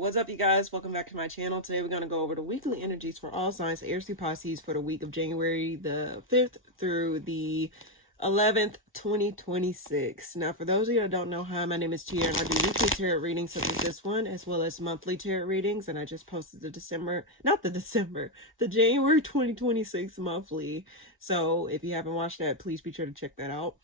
What's up, you guys? Welcome back to my channel. Today we're going to go over the weekly energies for all signs, Aries through Pisces, for the week of January the 5th through the 11th, 2026. Now, for those of you that don't know, hi, my name is Tia, and I do weekly tarot readings such as this one, as well as monthly tarot readings, and I just posted the January 2026 monthly. So if you haven't watched that, please be sure to check that out.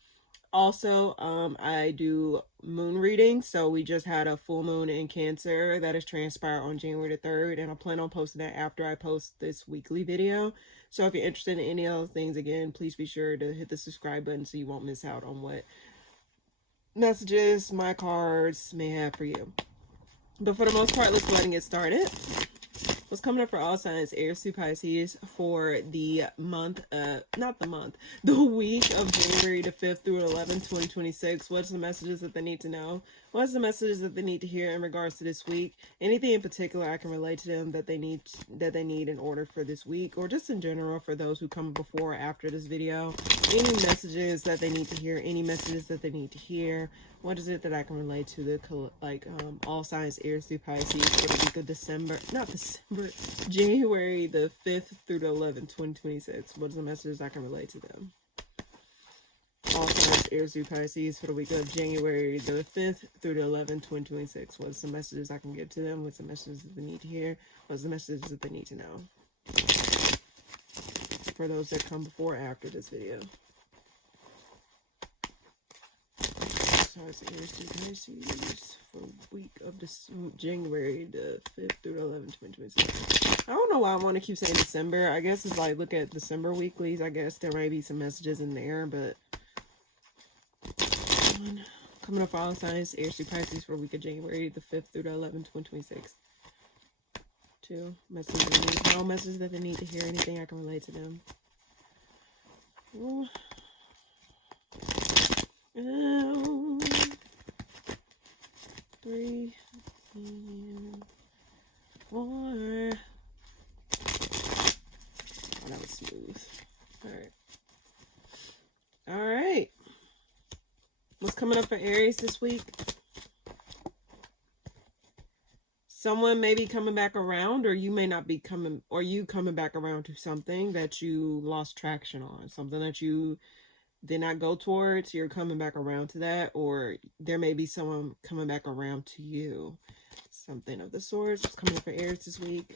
Also, I do moon readings. So we just had a full moon in Cancer that is transpired on January the 3rd, and I plan on posting that after I post this weekly video. So if you're interested in any other things, again, please be sure to hit the subscribe button so you won't miss out on what messages my cards may have for you. But for the most part, let's go ahead and get started. What's coming up for all signs, Aries through Pisces, for the week of January the 5th through 11th, 2026. What's the messages that they need to know? What's the messages that they need to hear in regards to this week? Anything in particular I can relate to them that they need in order for this week, or just in general for those who come before or after this video. Any messages that they need to hear, any messages that they need to hear. What is it that I can relate to the all signs, Aries through Pisces, for the week of January the 5th through the 11th, 2026. What is the messages I can relate to them? All signs, Aries through Pisces, for the week of January the 5th through the 11th, 2026. What is the messages I can give to them? What's the messages that they need to hear? What's the messages that they need to know? For those that come before or after this video. Aries through Pisces for the week of January the 5th through the 11th, 2026. I don't know why I want to keep saying December. I guess it's like, look at December weeklies. I guess there might be some messages in there, but coming up for all signs, Aries through Pisces for the week of January the 5th through the 11th, 2026. Two messages they need. No messages that they need to hear. Anything I can relate to them. Ooh. 3, 4. Oh, that was smooth. All right. What's coming up for Aries this week? Someone may be coming back around, or you may not be coming, or you coming back around to something that you lost traction on, something that you did not go towards. You're coming back around to that, or there may be someone coming back around to you. Something of the sorts. What's coming up for Aries this week?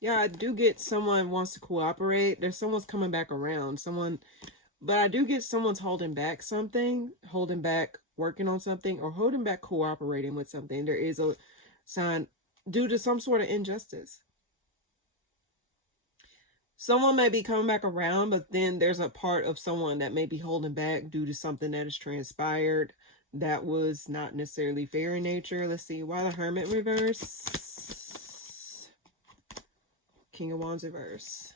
Yeah, I do get someone wants to cooperate. There's someone's coming back around. But I do get someone's holding back something, holding back working on something, or holding back cooperating with something. There is a sign due to some sort of injustice. Someone may be coming back around, but then there's a part of someone that may be holding back due to something that has transpired that was not necessarily fair in nature. Let's see, why the Hermit reverse? King of Wands reverse.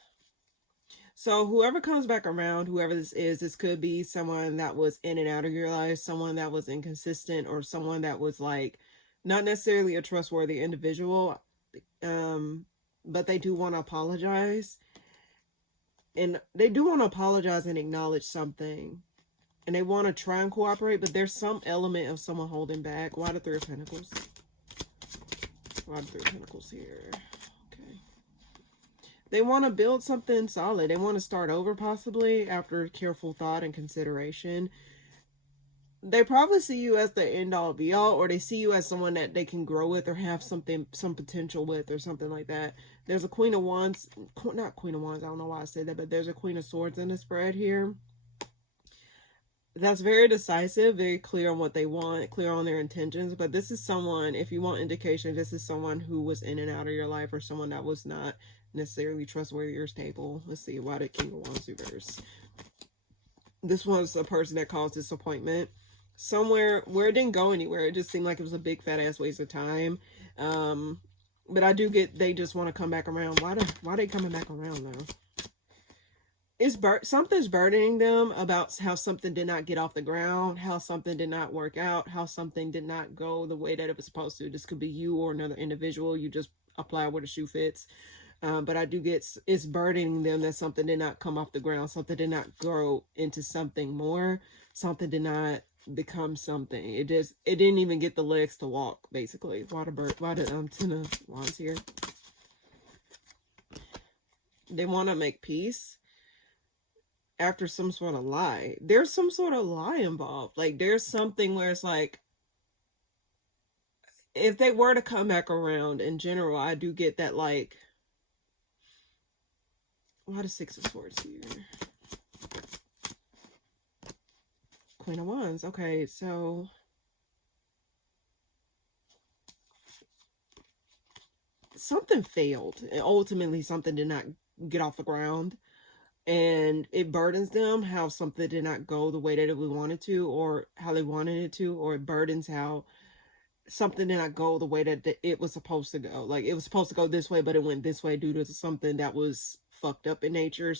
So whoever comes back around, whoever this is, this could be someone that was in and out of your life, someone that was inconsistent, or someone that was like not necessarily a trustworthy individual, but they do want to apologize. And they do want to apologize and acknowledge something. And they want to try and cooperate, but there's some element of someone holding back. Why the Three of Pentacles? Why the Three of Pentacles here? Okay. They want to build something solid. They want to start over possibly after careful thought and consideration. They probably see you as the end all be all, or they see you as someone that they can grow with or have some potential with, or something like that. There's a Queen of Wands, not Queen of Wands, I don't know why I said that, but there's a Queen of Swords in the spread here. That's very decisive, very clear on what they want, clear on their intentions. But this is someone, if you want indication, this is someone who was in and out of your life, or someone that was not necessarily trustworthy or stable. Let's see, why did King of Wands reverse? This was a person that caused disappointment somewhere where it didn't go anywhere. It just seemed like it was a big fat ass waste of time. But I do get they just want to come back around. Why they coming back around though? Something's burdening them about how something did not get off the ground, how something did not work out, how something did not go the way that it was supposed to. This could be you or another individual. You just apply where the shoe fits. But I do get it's burdening them that something did not come off the ground, something did not grow into something more, something did not become something. It didn't even get the legs to walk, basically. Why the Ten of Wands here? They want to make peace after some sort of lie. There's some sort of lie involved. Like, there's something where it's like, if they were to come back around in general, I do get that, like, why the Six of Swords here? Queen of Wands. Okay, so something failed. And ultimately, something did not get off the ground. And it burdens them how something did not go the way that it wanted to, or how they wanted it to, or it burdens how something did not go the way that it was supposed to go. Like, it was supposed to go this way, but it went this way due to something that was fucked up in nature.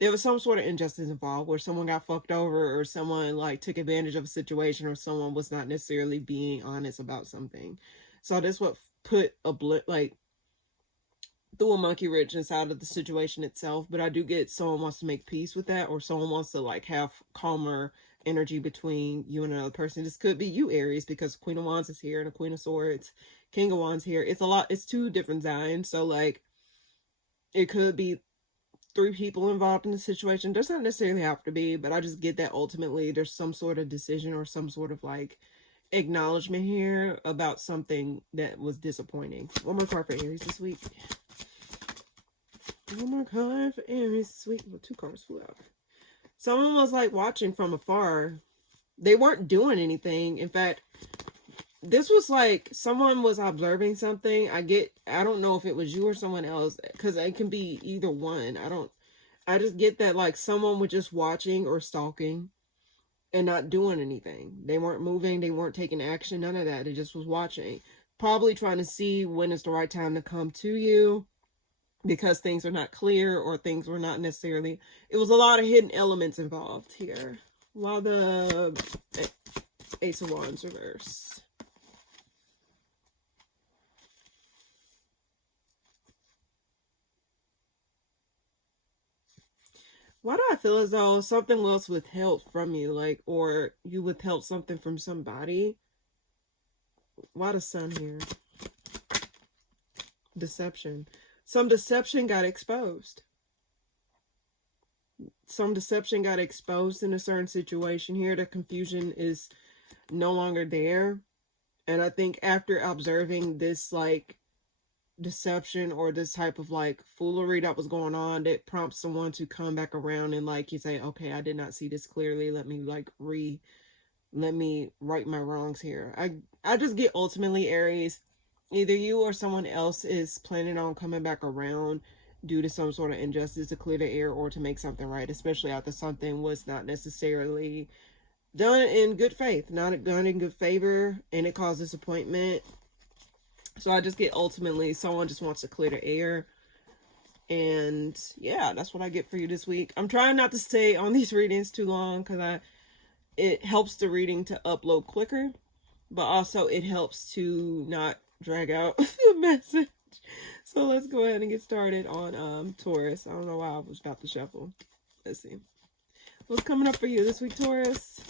There was some sort of injustice involved where someone got fucked over, or someone like took advantage of a situation, or someone was not necessarily being honest about something. So this what put threw a monkey wrench inside of the situation itself. But I do get someone wants to make peace with that, or someone wants to like have calmer energy between you and another person. This could be you, Aries, because Queen of Wands is here and the Queen of Swords, King of Wands here. It's two different signs. So like, it could be 3 people involved in the situation. Does not necessarily have to be, but I just get that ultimately there's some sort of decision or some sort of like acknowledgement here about something that was disappointing. One more card for Aries this week. One more card for Aries this week. Well, 2 cards flew out. Someone was like watching from afar. They weren't doing anything. In fact, this was like someone was observing something. I don't know if it was you or someone else, because it can be either one. I just get that like someone was just watching or stalking and not doing anything. They weren't moving, they weren't taking action, none of that. It just was watching. Probably trying to see when is the right time to come to you, because things are not clear, or things were not necessarily, it was a lot of hidden elements involved here. While the Ace of Wands reverse. Why do I feel as though something was withheld from you, like, or you withheld something from somebody? Why the Sun here? Deception. Some deception got exposed. Some deception got exposed in a certain situation here. The confusion is no longer there. And I think after observing this, like, deception or this type of like foolery that was going on, that prompts someone to come back around and like you say, okay, I did not see this clearly, let me right my wrongs here. I just get ultimately, Aries, either you or someone else is planning on coming back around due to some sort of injustice to clear the air or to make something right, especially after something was not necessarily done in good faith, not done in good favor, and it caused disappointment. So I just get ultimately someone just wants to clear the air. And yeah, that's what I get for you this week. I'm trying not to stay on these readings too long, because it helps the reading to upload quicker, but also it helps to not drag out the message. So let's go ahead and get started on Taurus. I don't know why I was about to shuffle. Let's see. What's coming up for you this week, Taurus?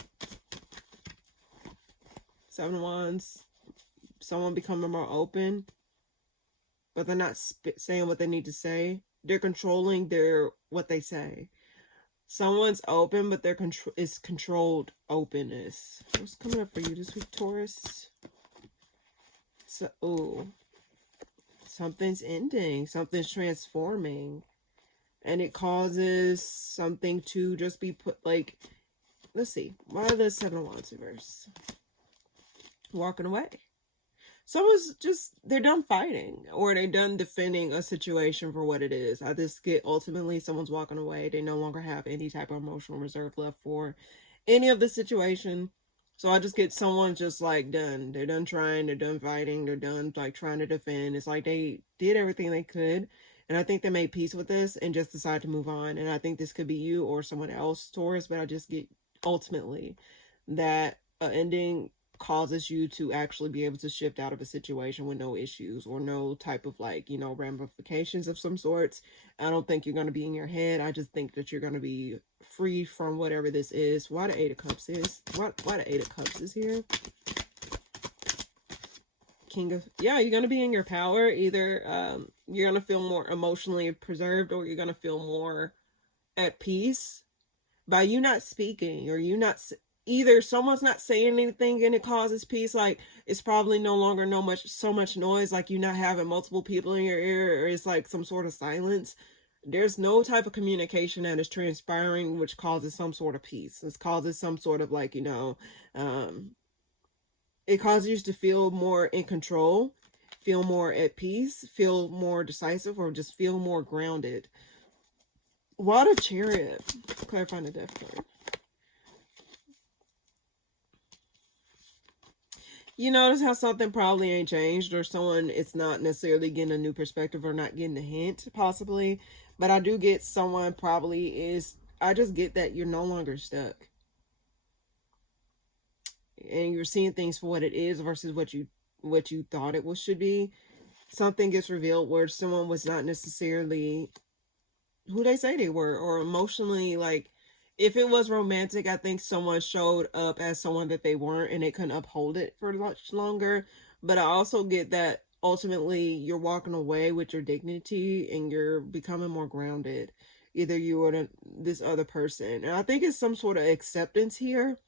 7 of Wands. Someone becoming more open, but they're not saying what they need to say. They're controlling what they say. Someone's open, but it's controlled openness. What's coming up for you this week, Taurus? So, something's ending. Something's transforming. And it causes something to just be put, like, let's see. Why are the 7 of Wands reverse? Walking away. Someone's they're done fighting, or they're done defending a situation for what it is. I just get ultimately someone's walking away. They no longer have any type of emotional reserve left for any of the situation. So I just get someone just like done. They're done trying, they're done fighting, they're done like trying to defend. It's like they did everything they could. And I think they made peace with this and just decided to move on. And I think this could be you or someone else, Taurus, but I just get ultimately that ending causes you to actually be able to shift out of a situation with no issues or no type of like, you know, ramifications of some sorts. I don't think you're going to be in your head. I just think that you're going to be free from whatever this is. Why the Eight of Cups is? Why the Eight of Cups is here? Yeah, you're going to be in your power. Either you're going to feel more emotionally preserved, or you're going to feel more at peace by you not speaking, or you not, either someone's not saying anything and it causes peace, like it's probably no longer so much noise, like you not having multiple people in your ear, or it's like some sort of silence. There's no type of communication that is transpiring which causes some sort of peace. It causes some sort of like, you know, it causes you to feel more in control, feel more at peace, feel more decisive, or just feel more grounded. What a Chariot. Clarifying the Death card. You notice how something probably ain't changed, or someone, it's not necessarily getting a new perspective or not getting a hint, possibly. But I do get someone probably is, I just get that you're no longer stuck. And you're seeing things for what it is versus what you thought it should be. Something gets revealed where someone was not necessarily who they say they were, or emotionally, like if it was romantic, I think someone showed up as someone that they weren't, and they couldn't uphold it for much longer. But I also get that ultimately you're walking away with your dignity and you're becoming more grounded, either you or this other person. And I think it's some sort of acceptance here.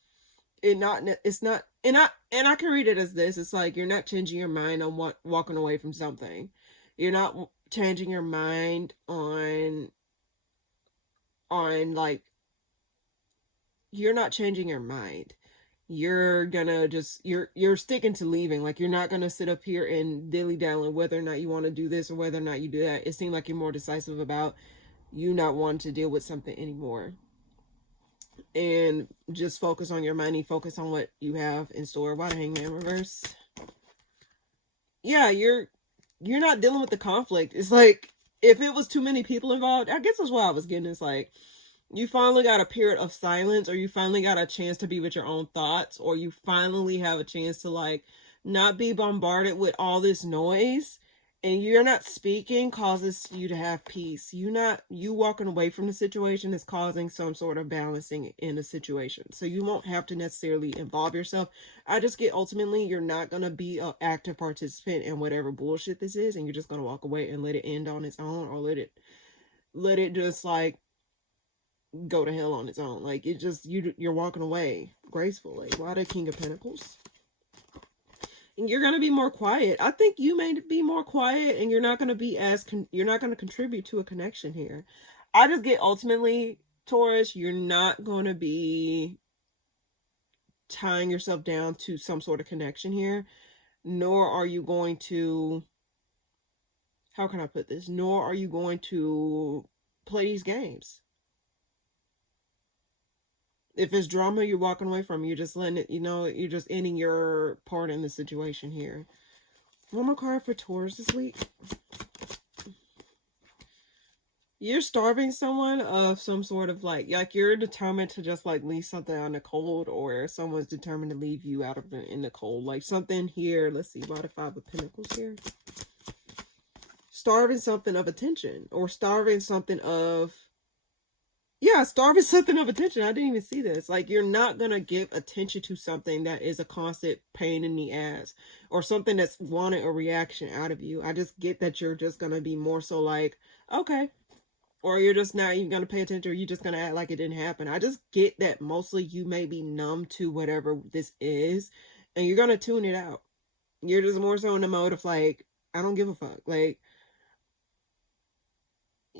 It's not, and I can read it as this. It's like you're not changing your mind on walking away from something. You're not changing your mind on like, you're not changing your mind. You're gonna just, you're sticking to leaving. Like, you're not gonna sit up here and dilly-dally whether or not you want to do this or whether or not you do that. It seems like you're more decisive about you not wanting to deal with something anymore, and just focus on your money, focus on what you have in store. Why the Hangman reverse? Yeah, you're not dealing with the conflict. It's like, if it was too many people involved, I guess that's what I was getting. It's like, you finally got a period of silence, or you finally got a chance to be with your own thoughts, or you finally have a chance to like not be bombarded with all this noise, and you're not speaking causes you to have peace. You walking away from the situation is causing some sort of balancing in the situation, so you won't have to necessarily involve yourself. I just get, ultimately you're not going to be an active participant in whatever bullshit this is, and you're just going to walk away and let it end on its own, or let it just like go to hell on its own. Like, it just, you're walking away gracefully. Why the King of Pentacles? And you're going to be more quiet. I think you may be more quiet, and you're not going to be you're not going to contribute to a connection here. I just get, ultimately, Taurus, you're not going to be tying yourself down to some sort of connection here, nor are you going to, how can I put this? Nor are you going to play these games. If it's drama you're walking away from, you're just letting it, you know, you're just ending your part in the situation here. One more card for Taurus this week. You're starving someone of some sort of like you're determined to just like leave something out in the cold, or someone's determined to leave you out of in the cold. Like something here, let's see, why the Five of Pentacles here? Starving something of attention, or starving something of, yeah, starving something of attention. I didn't even see this. Like, you're not going to give attention to something that is a constant pain in the ass, or something that's wanting a reaction out of you. I just get that you're just going to be more so like, okay. Or you're just not even going to pay attention, or you're just going to act like it didn't happen. I just get that mostly you may be numb to whatever this is, and you're going to tune it out. You're just more so in the mode of like, I don't give a fuck. Like,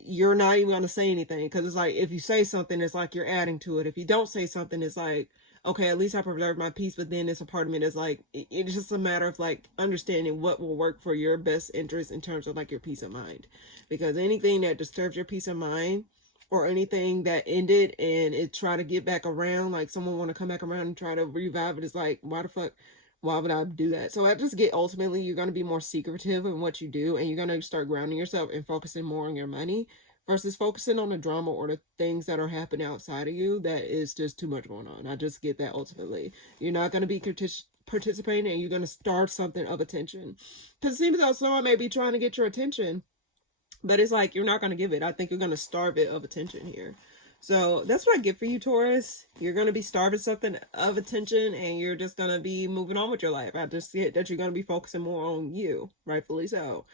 you're not even going to say anything, because it's like, if you say something, it's like you're adding to it. If you don't say something, it's like, okay, at least I preserved my peace. But then it's a part of me that's like, it's just a matter of like understanding what will work for your best interest in terms of like your peace of mind. Because anything that disturbs your peace of mind, or anything that ended and it try to get back around, like someone want to come back around and try to revive it, is like, why the fuck, why would I do that? So I just get, ultimately you're going to be more secretive in what you do, and you're going to start grounding yourself and focusing more on your money versus focusing on the drama or the things that are happening outside of you that is just too much going on. I just get that, ultimately you're not going to be participating and you're going to starve something of attention. Because it seems like someone may be trying to get your attention, but it's like you're not going to give it. I think you're going to starve it of attention here. So that's what I get for you, Taurus. You're going to be starving something of attention and you're just going to be moving on with your life. I just get that you're going to be focusing more on you, rightfully so.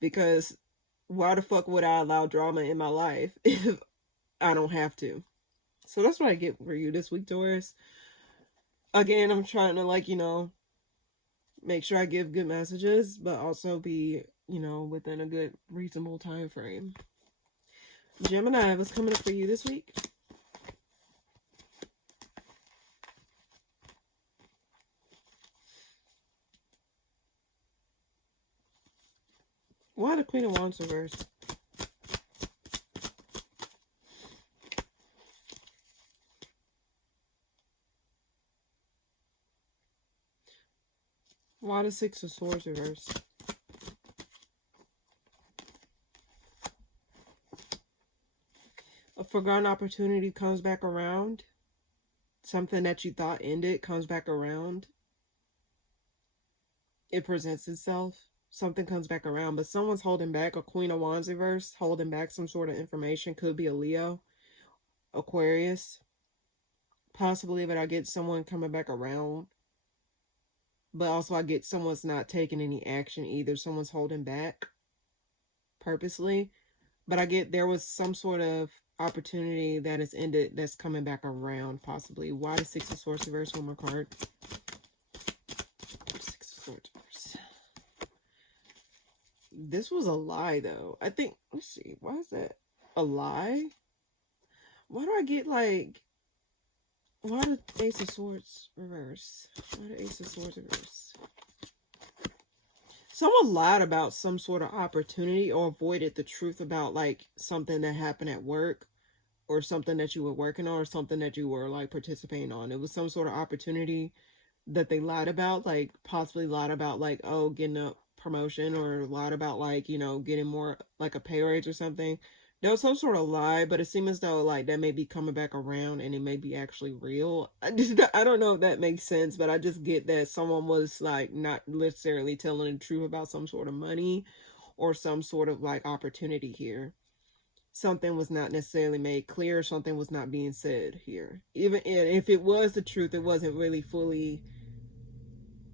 Because why the fuck would I allow drama in my life if I don't have to? So that's what I get for you this week, Taurus. Again, I'm trying to, like, make sure I give good messages, but also be, within a good, reasonable time frame. Gemini, what's coming up for you this week? Why the Queen of Wands reversed? Why the Six of Swords reversed? A forgotten opportunity comes back around. Something that you thought ended comes back around. It presents itself. Something comes back around, but someone's holding back. A Queen of Wands reverse, holding back some sort of information. Could be a Leo, Aquarius. Possibly, but I get someone coming back around. But also I get someone's not taking any action either. Someone's holding back purposely. But I get there was some sort of opportunity that has ended that's coming back around, possibly. Why the Six of Swords reverse? One more card. Six of Swords reverse. This was a lie, though. I think, let's see. Why is that a lie? Why do I get, like, why the Ace of Swords reverse? Why the Ace of Swords reverse? Someone lied about some sort of opportunity or avoided the truth about, like, something that happened at work or something that you were working on or something that you were, like, participating on. It was some sort of opportunity that they lied about, like, possibly lied about, like, oh, getting a promotion, or lied about, like, getting more, like, a pay raise or something. There was some sort of lie, but it seems as though, like, that may be coming back around and it may be actually real. I don't know if that makes sense, but I just get that someone was, like, not necessarily telling the truth about some sort of money or some sort of, like, opportunity here. Something was not necessarily made clear. Something was not being said here. Even if it was the truth, it wasn't really fully...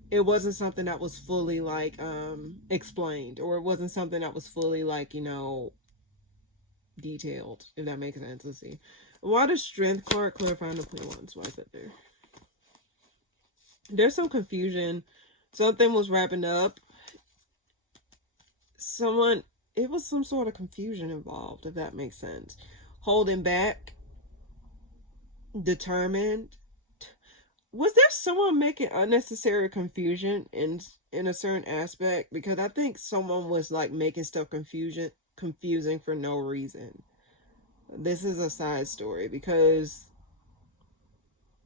It wasn't something that was fully, like, explained. Or it wasn't something that was fully, like, detailed, if that makes sense. Let's see. Why does Strength card clarifying the Queen of Wands? Why is that there? There's some confusion. Something was wrapping up. It was some sort of confusion involved, if that makes sense. Holding back. Determined. Was there someone making unnecessary confusion in a certain aspect? Because I think someone was, like, making stuff confusing for no reason. This is a side story because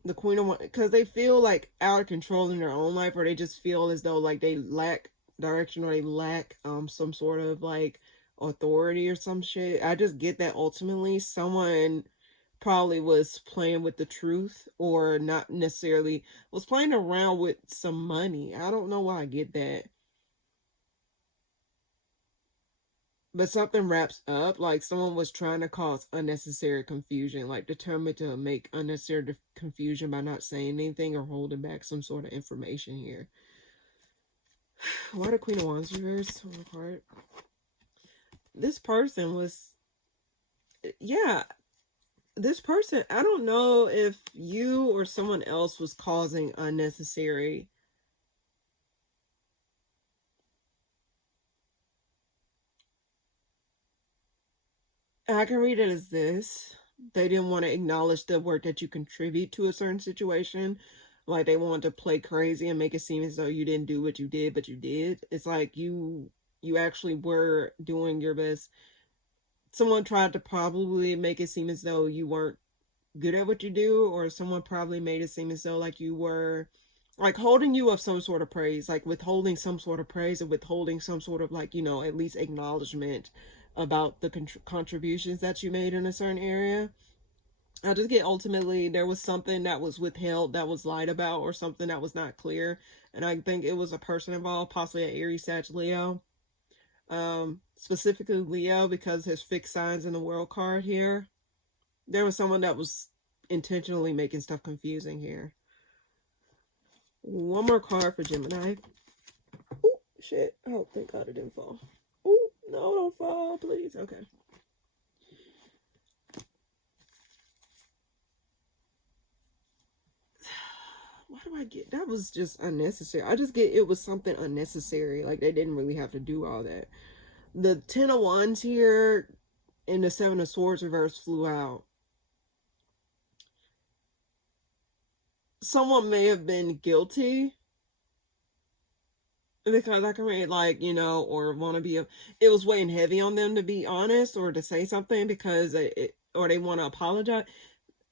the Queen of Wands, because they feel, like, out of control in their own life, or they just feel as though, like, they lack direction, or they lack some sort of, like, authority or some shit. I just get that ultimately someone probably was playing with the truth, or not necessarily was playing around with some money. I don't know why I get that. But something wraps up, like someone was trying to cause unnecessary confusion, like determined to make unnecessary confusion by not saying anything or holding back some sort of information here. Why the Queen of Wands reverse? Apart. This person was, yeah, this person, I don't know if you or someone else was causing unnecessary... I can read it as this. They didn't want to acknowledge the work that you contribute to a certain situation. Like, they wanted to play crazy and make it seem as though you didn't do what you did, but you did. It's like you actually were doing your best. Someone tried to probably make it seem as though you weren't good at what you do, or someone probably made it seem as though, like, you were, like, holding you of some sort of praise, like withholding some sort of praise, or withholding some sort of, like, at least acknowledgement about the contributions that you made in a certain area. I just get ultimately there was something that was withheld, that was lied about, or something that was not clear. And I think it was a person involved, possibly an Aries, Sag, Leo. Specifically Leo, because his fixed signs in the world card here. There was someone that was intentionally making stuff confusing here. One more card for Gemini. Oh, shit. Oh, thank God it didn't fall. Oh, no, don't fall, please. Okay. Why do I get that? Was just unnecessary. I just get it was something unnecessary. Like they didn't really have to do all that. The 10 of Wands here and the 7 of Swords reverse flew out. Someone may have been guilty because I can read, like, you know, or want to be it was weighing heavy on them to be honest or to say something because or they want to apologize.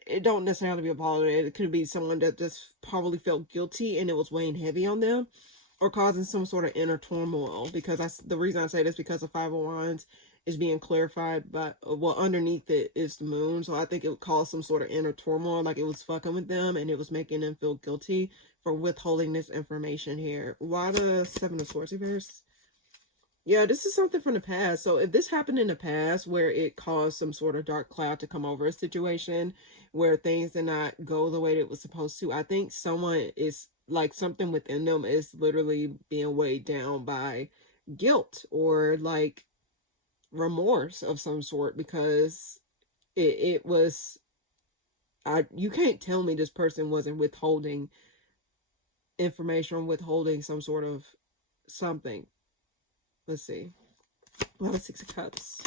It don't necessarily be apology. It could be someone that just probably felt guilty and it was weighing heavy on them, or causing some sort of inner turmoil. Because the reason I say this because the 5 of Wands is being clarified, but well, underneath it is the moon. So I think it would cause some sort of inner turmoil, like it was fucking with them and it was making them feel guilty for withholding this information here. Why the 7 of Swords reverse? Yeah, this is something from the past. So if this happened in the past where it caused some sort of dark cloud to come over a situation where things did not go the way it was supposed to, I think someone is like something within them is literally being weighed down by guilt or like remorse of some sort, because it was you can't tell me this person wasn't withholding information, withholding some sort of something. Let's see. Well, the 6 of Cups.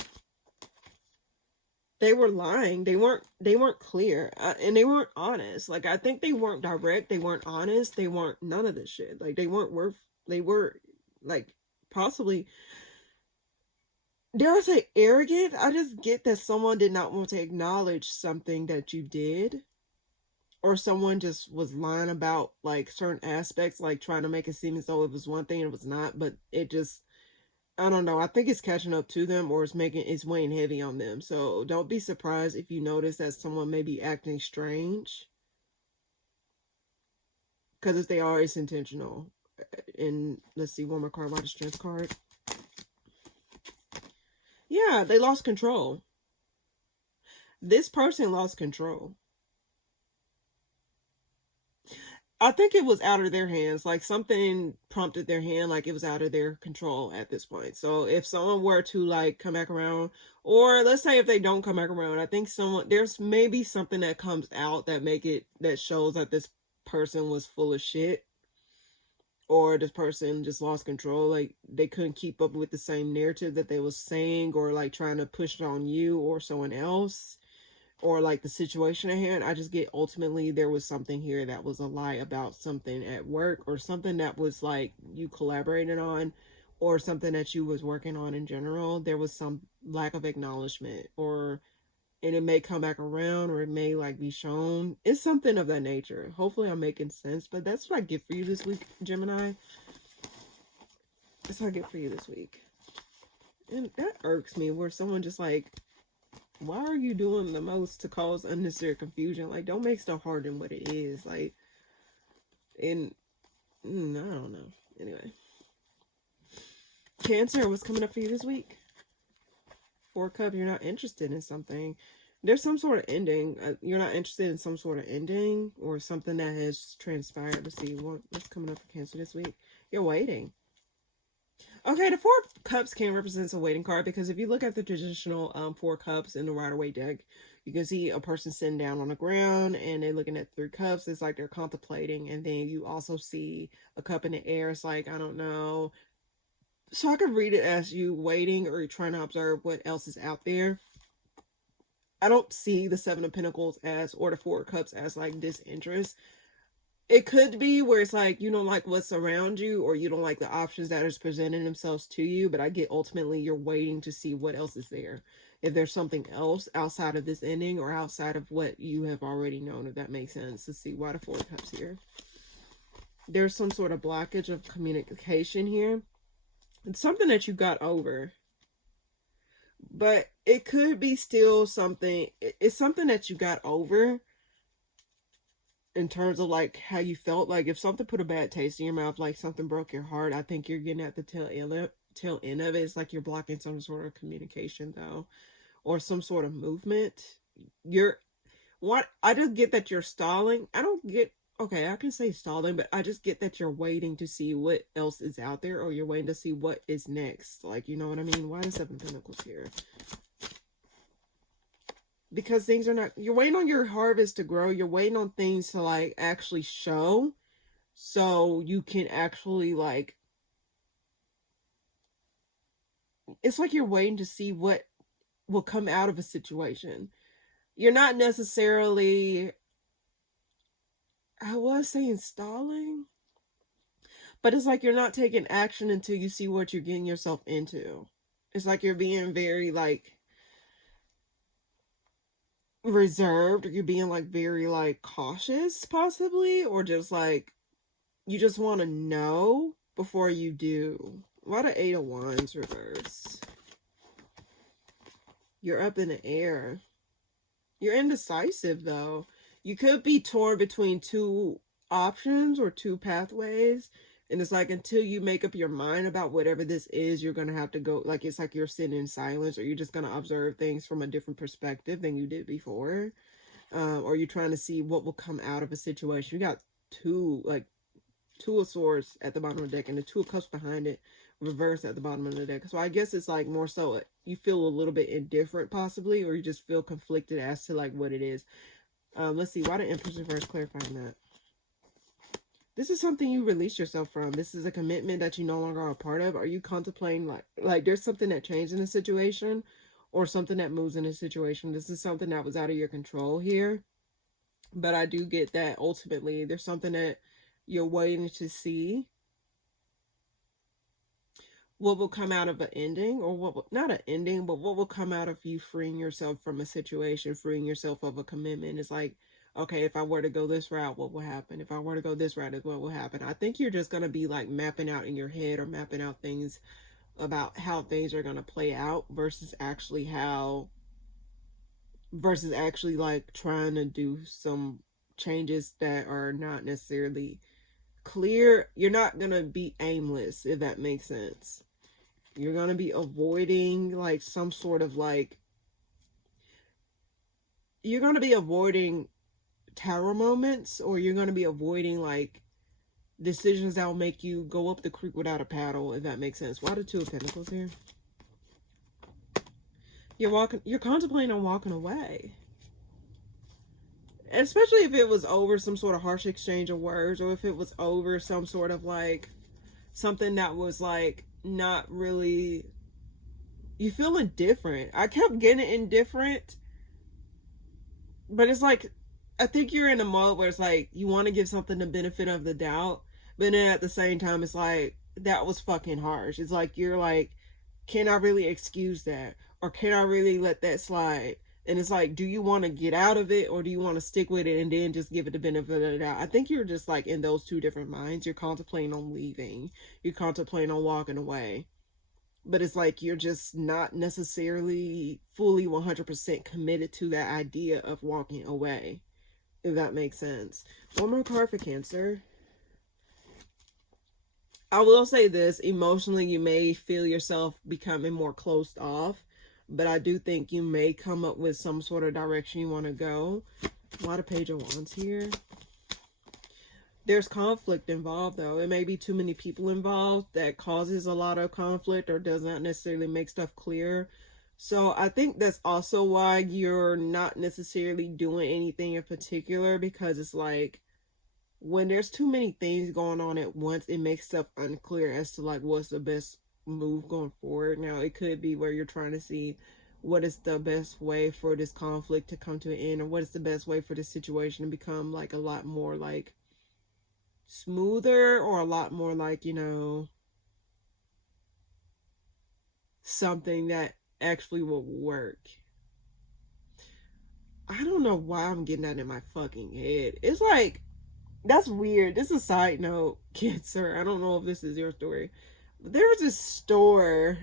They were lying. They weren't clear, and they weren't honest. Like I think they weren't direct. They weren't honest. They weren't none of this shit. Like they weren't worth. They were like possibly. Dare I say arrogant? I just get that someone did not want to acknowledge something that you did, or someone just was lying about like certain aspects, like trying to make it seem as though it was one thing and it was not. But it just, I don't know. I think it's catching up to them, or it's weighing heavy on them. So don't be surprised if you notice that someone may be acting strange. Because if they are, it's intentional. And let's see, one more card. Why the Strength card? Yeah, they lost control. This person lost control. I think it was out of their hands. Like something prompted their hand, like it was out of their control at this point. So if someone were to like come back around, or let's say if they don't come back around, I think there's maybe something that comes out that shows that this person was full of shit, or this person just lost control. Like they couldn't keep up with the same narrative that they was saying, or like trying to push it on you or someone else, or like the situation at hand. I just get ultimately there was something here that was a lie about something at work, or something that was like you collaborated on, or something that you was working on in general. There was some lack of acknowledgement, and it may come back around, or it may like be shown. It's something of that nature. Hopefully I'm making sense, but that's what I get for you this week, Gemini. That's what I get for you this week. And that irks me, where someone just like, why are you doing the most to cause unnecessary confusion? Like, don't make stuff harder than what it is. Like, and I don't know. Anyway, Cancer, what's coming up for you this week? 4 Cups, you're not interested in something. There's some sort of ending. You're not interested in some sort of ending or something that has transpired. Let's see what's coming up for Cancer this week. You're waiting. Okay, the 4 Cups can represent a waiting card, because if you look at the traditional 4 Cups in the Rider-Waite deck, you can see a person sitting down on the ground and they're looking at 3 cups. It's like they're contemplating. And then you also see a cup in the air. It's like, I don't know. So I could read it as you waiting or trying to observe what else is out there. I don't see the 7 of Pentacles or the 4 Cups as like disinterest. It could be where it's like you don't like what's around you, or you don't like the options that is presenting themselves to you, but I get ultimately you're waiting to see what else is there. If there's something else outside of this ending, or outside of what you have already known, if that makes sense. Let's see, why the 4 Cups here? There's some sort of blockage of communication here. It's something that you got over. But it could be still something, it's something that you got over in terms of like how you felt. Like if something put a bad taste in your mouth, like something broke your heart, I think you're getting at the tail end of it. It's like you're blocking some sort of communication though, or some sort of movement. You're what I just get that you're stalling. I don't get, okay, I can say stalling, but I just get that you're waiting to see what else is out there, or you're waiting to see what is next. Like, you know what I mean? Why is Seven of Pentacles here? Because things are not, you're waiting on your harvest to grow. You're waiting on things to like actually show, so you can actually like, it's like you're waiting to see what will come out of a situation. You're not necessarily, I was saying stalling, but it's like you're not taking action until you see what you're getting yourself into. It's like you're being very like reserved, or you're being like very like cautious possibly, or just like you just want to know before you do. Why the Eight of Wands reverse? You're up in the air. You're indecisive though. You could be torn between two options or two pathways. And it's like until you make up your mind about whatever this is, you're going to have to go. Like it's like you're sitting in silence, or you're just going to observe things from a different perspective than you did before. Or you're trying to see what will come out of a situation. You got two of Swords at the bottom of the deck and the Two of Cups behind it, reversed at the bottom of the deck. So I guess it's like more so you feel a little bit indifferent possibly, or you just feel conflicted as to like what it is. Let's see, why the Empress reverse, clarifying that. This is something you release yourself from. This is a commitment that you no longer are a part of. Are you contemplating like there's something that changed in a situation, or something that moves in a situation? This is something that was out of your control here. But I do get that ultimately there's something that you're waiting to see what will come out of an ending, or what will, not an ending, but what will come out of you freeing yourself from a situation, freeing yourself of a commitment. It's like, okay, if I were to go this route, what will happen? If I were to go this route, what will happen? I think you're just going to be like mapping out in your head, or mapping out things about how things are going to play out versus actually like trying to do some changes that are not necessarily clear. You're not going to be aimless, if that makes sense. You're going to be avoiding like some sort of like, you're going to be avoiding tower moments, or you're going to be avoiding like decisions that will make you go up the creek without a paddle, if that makes sense. Why the Two of Pentacles here? You're contemplating on walking away. Especially if it was over some sort of harsh exchange of words, or if it was over some sort of like something that was like not really, you feel indifferent. I kept getting indifferent, but it's like I think you're in a mode where it's like you want to give something the benefit of the doubt, but then at the same time it's like that was fucking harsh. It's like you're like, can I really excuse that, or can I really let that slide? And it's like, do you want to get out of it, or do you want to stick with it and then just give it the benefit of the doubt? I think you're just like in those two different minds. You're contemplating on leaving. You're contemplating on walking away. But it's like you're just not necessarily fully 100% committed to that idea of walking away, if that makes sense. One more card for Cancer. I will say this, emotionally you may feel yourself becoming more closed off, but I do think you may come up with some sort of direction you want to go. A lot of Page of Wands here. There's conflict involved though. It may be too many people involved that causes a lot of conflict, or does not necessarily make stuff clear. So I think that's also why you're not necessarily doing anything in particular, because it's like when there's too many things going on at once, it makes stuff unclear as to like what's the best move going forward. Now it could be where you're trying to see what is the best way for this conflict to come to an end, or what is the best way for this situation to become like a lot more like smoother, or a lot more like, you know, something that actually will work. I don't know why I'm getting that in my fucking head. It's like, that's weird. This is a side note, Cancer. I don't know if this is your story. But there was this store,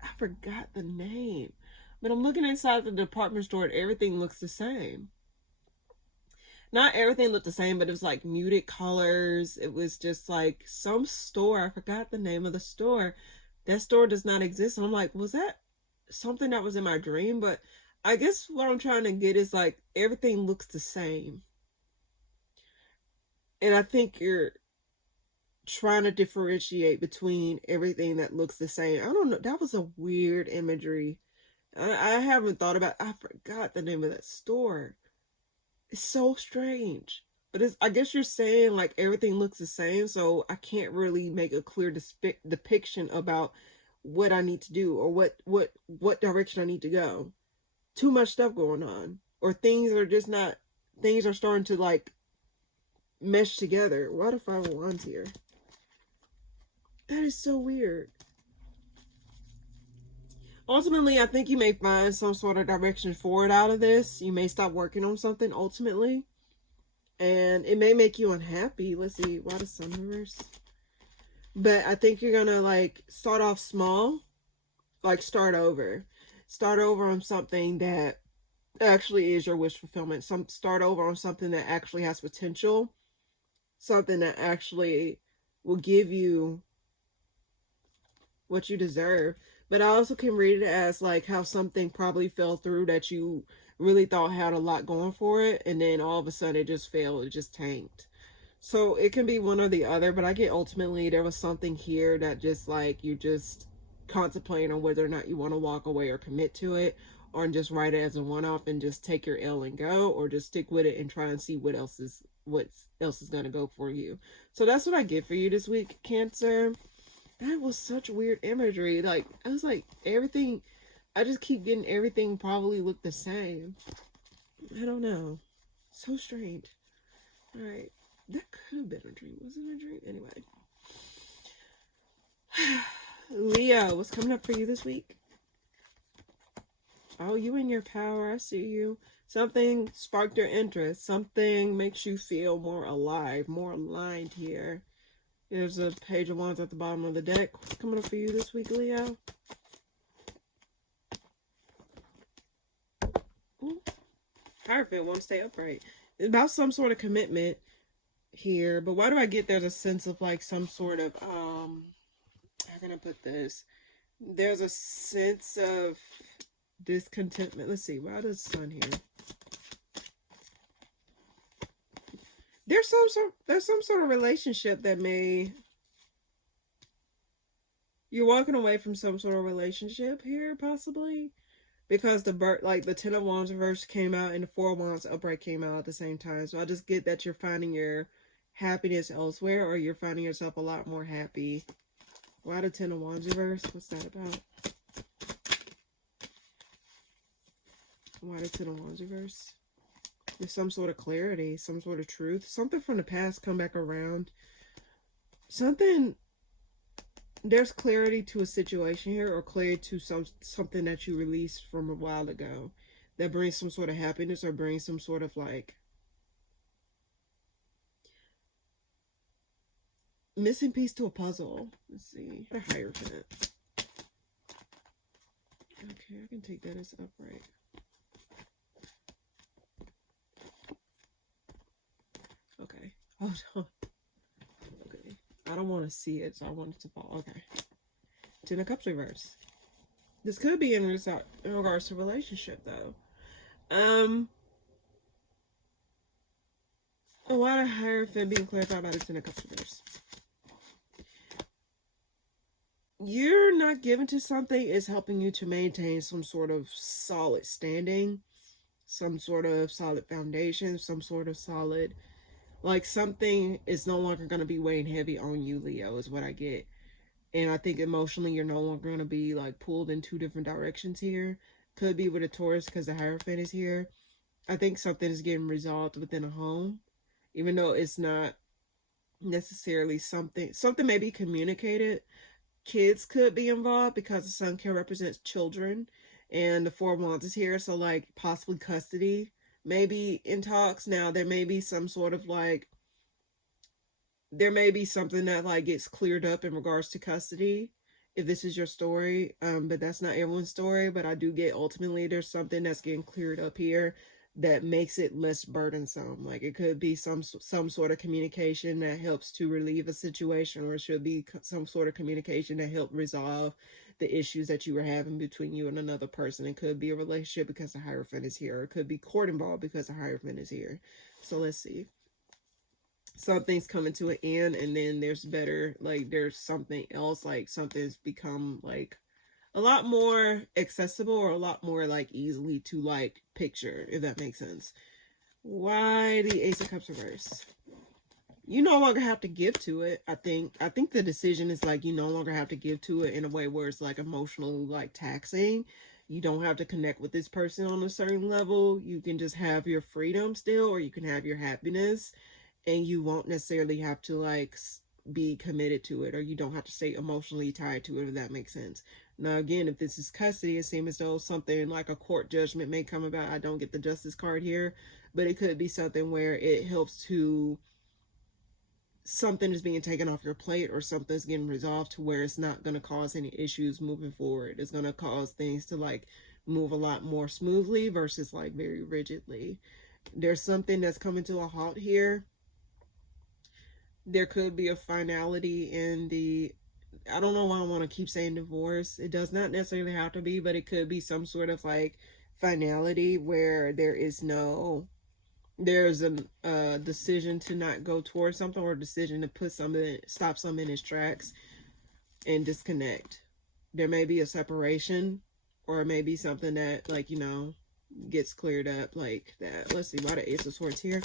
I forgot the name, But I'm looking inside the department store and everything looks the same. Not everything looked the same, but it was like muted colors. It was just like some store. I forgot the name of the store. That store does not exist. And I'm like, was that something that was in my dream? But I guess what I'm trying to get is like everything looks the same. And I think you're trying to differentiate between everything that looks the same. I don't know. That was a weird imagery. I haven't thought about. I forgot the name of that store. It's so strange. But I guess you're saying like everything looks the same, so I can't really make a clear depiction about what I need to do or what direction I need to go. Too much stuff going on, or things are just not. Things are starting to like mesh together. Why the Five of Wands here? That is so weird. Ultimately, I think you may find some sort of direction forward out of this. You may stop working on something ultimately. And it may make you unhappy. Let's see. Why the Sun reverse? But I think you're going to like start off small. Like start over. Start over on something that actually is your wish fulfillment. Start over on something that actually has potential. Something that actually will give you what you deserve. But I also can read it as like how something probably fell through that you really thought had a lot going for it, and then all of a sudden it just failed, it just tanked. So it can be one or the other, but I get ultimately there was something here that just like you just contemplating on whether or not you want to walk away or commit to it, or just write it as a one-off and just take your L and go, or just stick with it and try and see what else is going to go for you. So that's what I get for you this week, Cancer. That was such weird imagery. Like, I was like, everything, I just keep getting everything probably look the same. I don't know. So strange. All right. That could have been a dream. Was it a dream? Anyway. Leo, what's coming up for you this week? Oh, you in your power. I see you. Something sparked your interest. Something makes you feel more alive, more aligned here. There's a Page of Wands at the bottom of the deck. What's coming up for you this week, Leo? Ooh. Hierophant won't stay upright. It's about some sort of commitment here. But why do I get there's a sense of like some sort of, how can I put this? There's a sense of discontentment. Let's see. Why does Sun here? There's some sort of relationship that you're walking away from some sort of relationship here, possibly, because the Ten of Wands reverse came out and the Four of Wands upright came out at the same time. So I just get that you're finding your happiness elsewhere, or you're finding yourself a lot more happy. Why the Ten of Wands reverse? What's that about? Why the Ten of Wands reverse? There's some sort of clarity, some sort of truth. Something from the past come back around. There's clarity to a situation here, or clarity to something that you released from a while ago that brings some sort of happiness, or brings some sort of like missing piece to a puzzle. Let's see. A Hierophant. Okay, I can take that as upright. Okay. Hold on. Okay. I don't want to see it, so I want it to fall. Okay. Ten of Cups reverse. This could be in regards to relationship, though. Why the Hierophant being clarified by the Ten of Cups reverse? You're not given to something is helping you to maintain some sort of solid standing, some sort of solid foundation, some sort of solid, like something is no longer going to be weighing heavy on you, Leo, is what I get. And I think emotionally you're no longer going to be like pulled in two different directions here. Could be with a Taurus because the Hierophant is here. I think something is getting resolved within a home, even though it's not necessarily something may be communicated. Kids could be involved because the Sun can represent children, and the Four of Wands is here, so like possibly custody maybe in talks. Now there may be some sort of like, there may be something that like gets cleared up in regards to custody, if this is your story, but that's not everyone's story. But I do get ultimately there's something that's getting cleared up here that makes it less burdensome. Like it could be some sort of communication that helps to relieve a situation, or it should be some sort of communication that help resolve the issues that you were having between you and another person. It could be a relationship because the Hierophant is here. It could be court involved because the Hierophant is here. So let's see. Something's coming to an end, and then there's better, like there's something else, like something's become like a lot more accessible, or a lot more like easily to like picture, if that makes sense. Why the Ace of Cups reverse? You no longer have to give to it. I think the decision is like you no longer have to give to it in a way where it's like emotionally like taxing. You don't have to connect with this person on a certain level. You can just have your freedom still, or you can have your happiness, and you won't necessarily have to like be committed to it, or you don't have to stay emotionally tied to it, if that makes sense. Now again, if this is custody, it seems as though something like a court judgment may come about. I don't get the Justice card here, but it could be something where it helps to, something is being taken off your plate, or something's getting resolved to where it's not going to cause any issues moving forward. It's going to cause things to like move a lot more smoothly versus like very rigidly. There's something that's coming to a halt here. There could be a finality in the, I don't know why I want to keep saying divorce. It does not necessarily have to be, but it could be some sort of like finality where there's a decision to not go towards something, or a decision to put something, stop something in its tracks and disconnect. There may be a separation, or it may be something that like, you know, gets cleared up like that. Let's see, why the Ace of Swords here?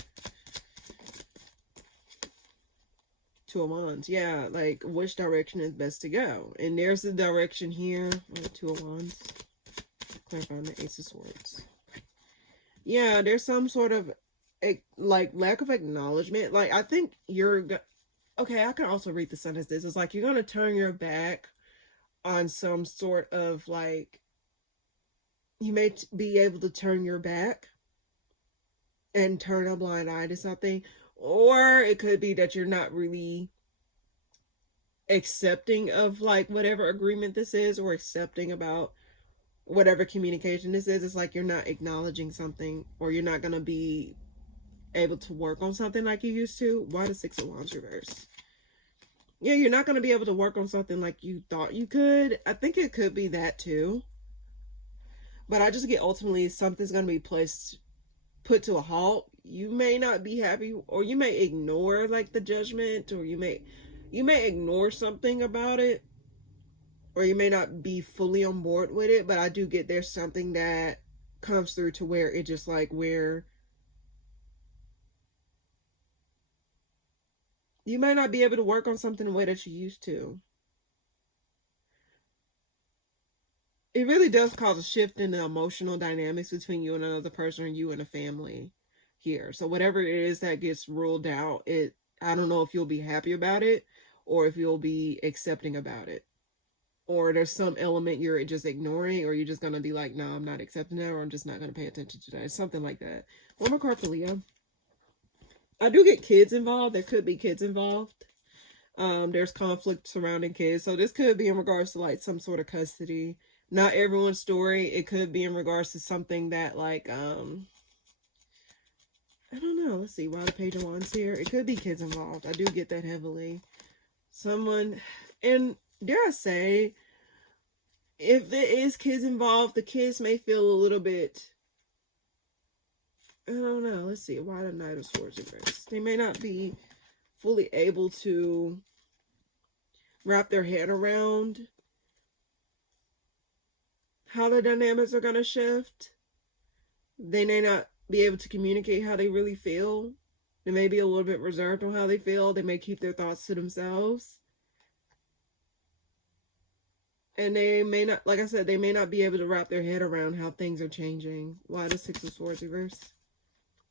Two of Wands. Yeah, like which direction is best to go? And there's the direction here. Two of Wands. Clarifying the Ace of Swords. Yeah, there's some sort of like lack of acknowledgement. Like I think you're okay, I can also read the Sun as this. It's like you're gonna turn your back on some sort of like, you may be able to turn your back and turn a blind eye to something, or it could be that you're not really accepting of like whatever agreement this is, or accepting about whatever communication this is. It's like you're not acknowledging something, or you're not going to be able to work on something like you used to. Why the Six of Wands reverse? Yeah, you're not going to be able to work on something like you thought you could. I think it could be that too. But I just get ultimately something's going to be put to a halt. You may not be happy, or you may ignore like the judgment, or you may ignore something about it, or you may not be fully on board with it. But I do get there's something that comes through to where it just like, where you might not be able to work on something the way that you used to. It really does cause a shift in the emotional dynamics between you and another person, or you and a family here. So whatever it is that gets ruled out, I don't know if you'll be happy about it, or if you'll be accepting about it, or there's some element you're just ignoring, or you're just going to be like, no, I'm not accepting that, or I'm just not going to pay attention to that. Something like that. One more card for Leo. I do get kids involved. There could be kids involved. There's conflict surrounding kids. So this could be in regards to like some sort of custody. Not everyone's story. It could be in regards to something that like, I don't know. Let's see. Why the Page of Wands here? It could be kids involved. I do get that heavily. Someone, and dare I say, if there is kids involved, the kids may feel a little bit, I don't know. Let's see. Why the Knight of Swords reverse? They may not be fully able to wrap their head around how the dynamics are going to shift. They may not be able to communicate how they really feel. They may be a little bit reserved on how they feel. They may keep their thoughts to themselves. And they may not, like I said, they may not be able to wrap their head around how things are changing. Why the Six of Swords reverse?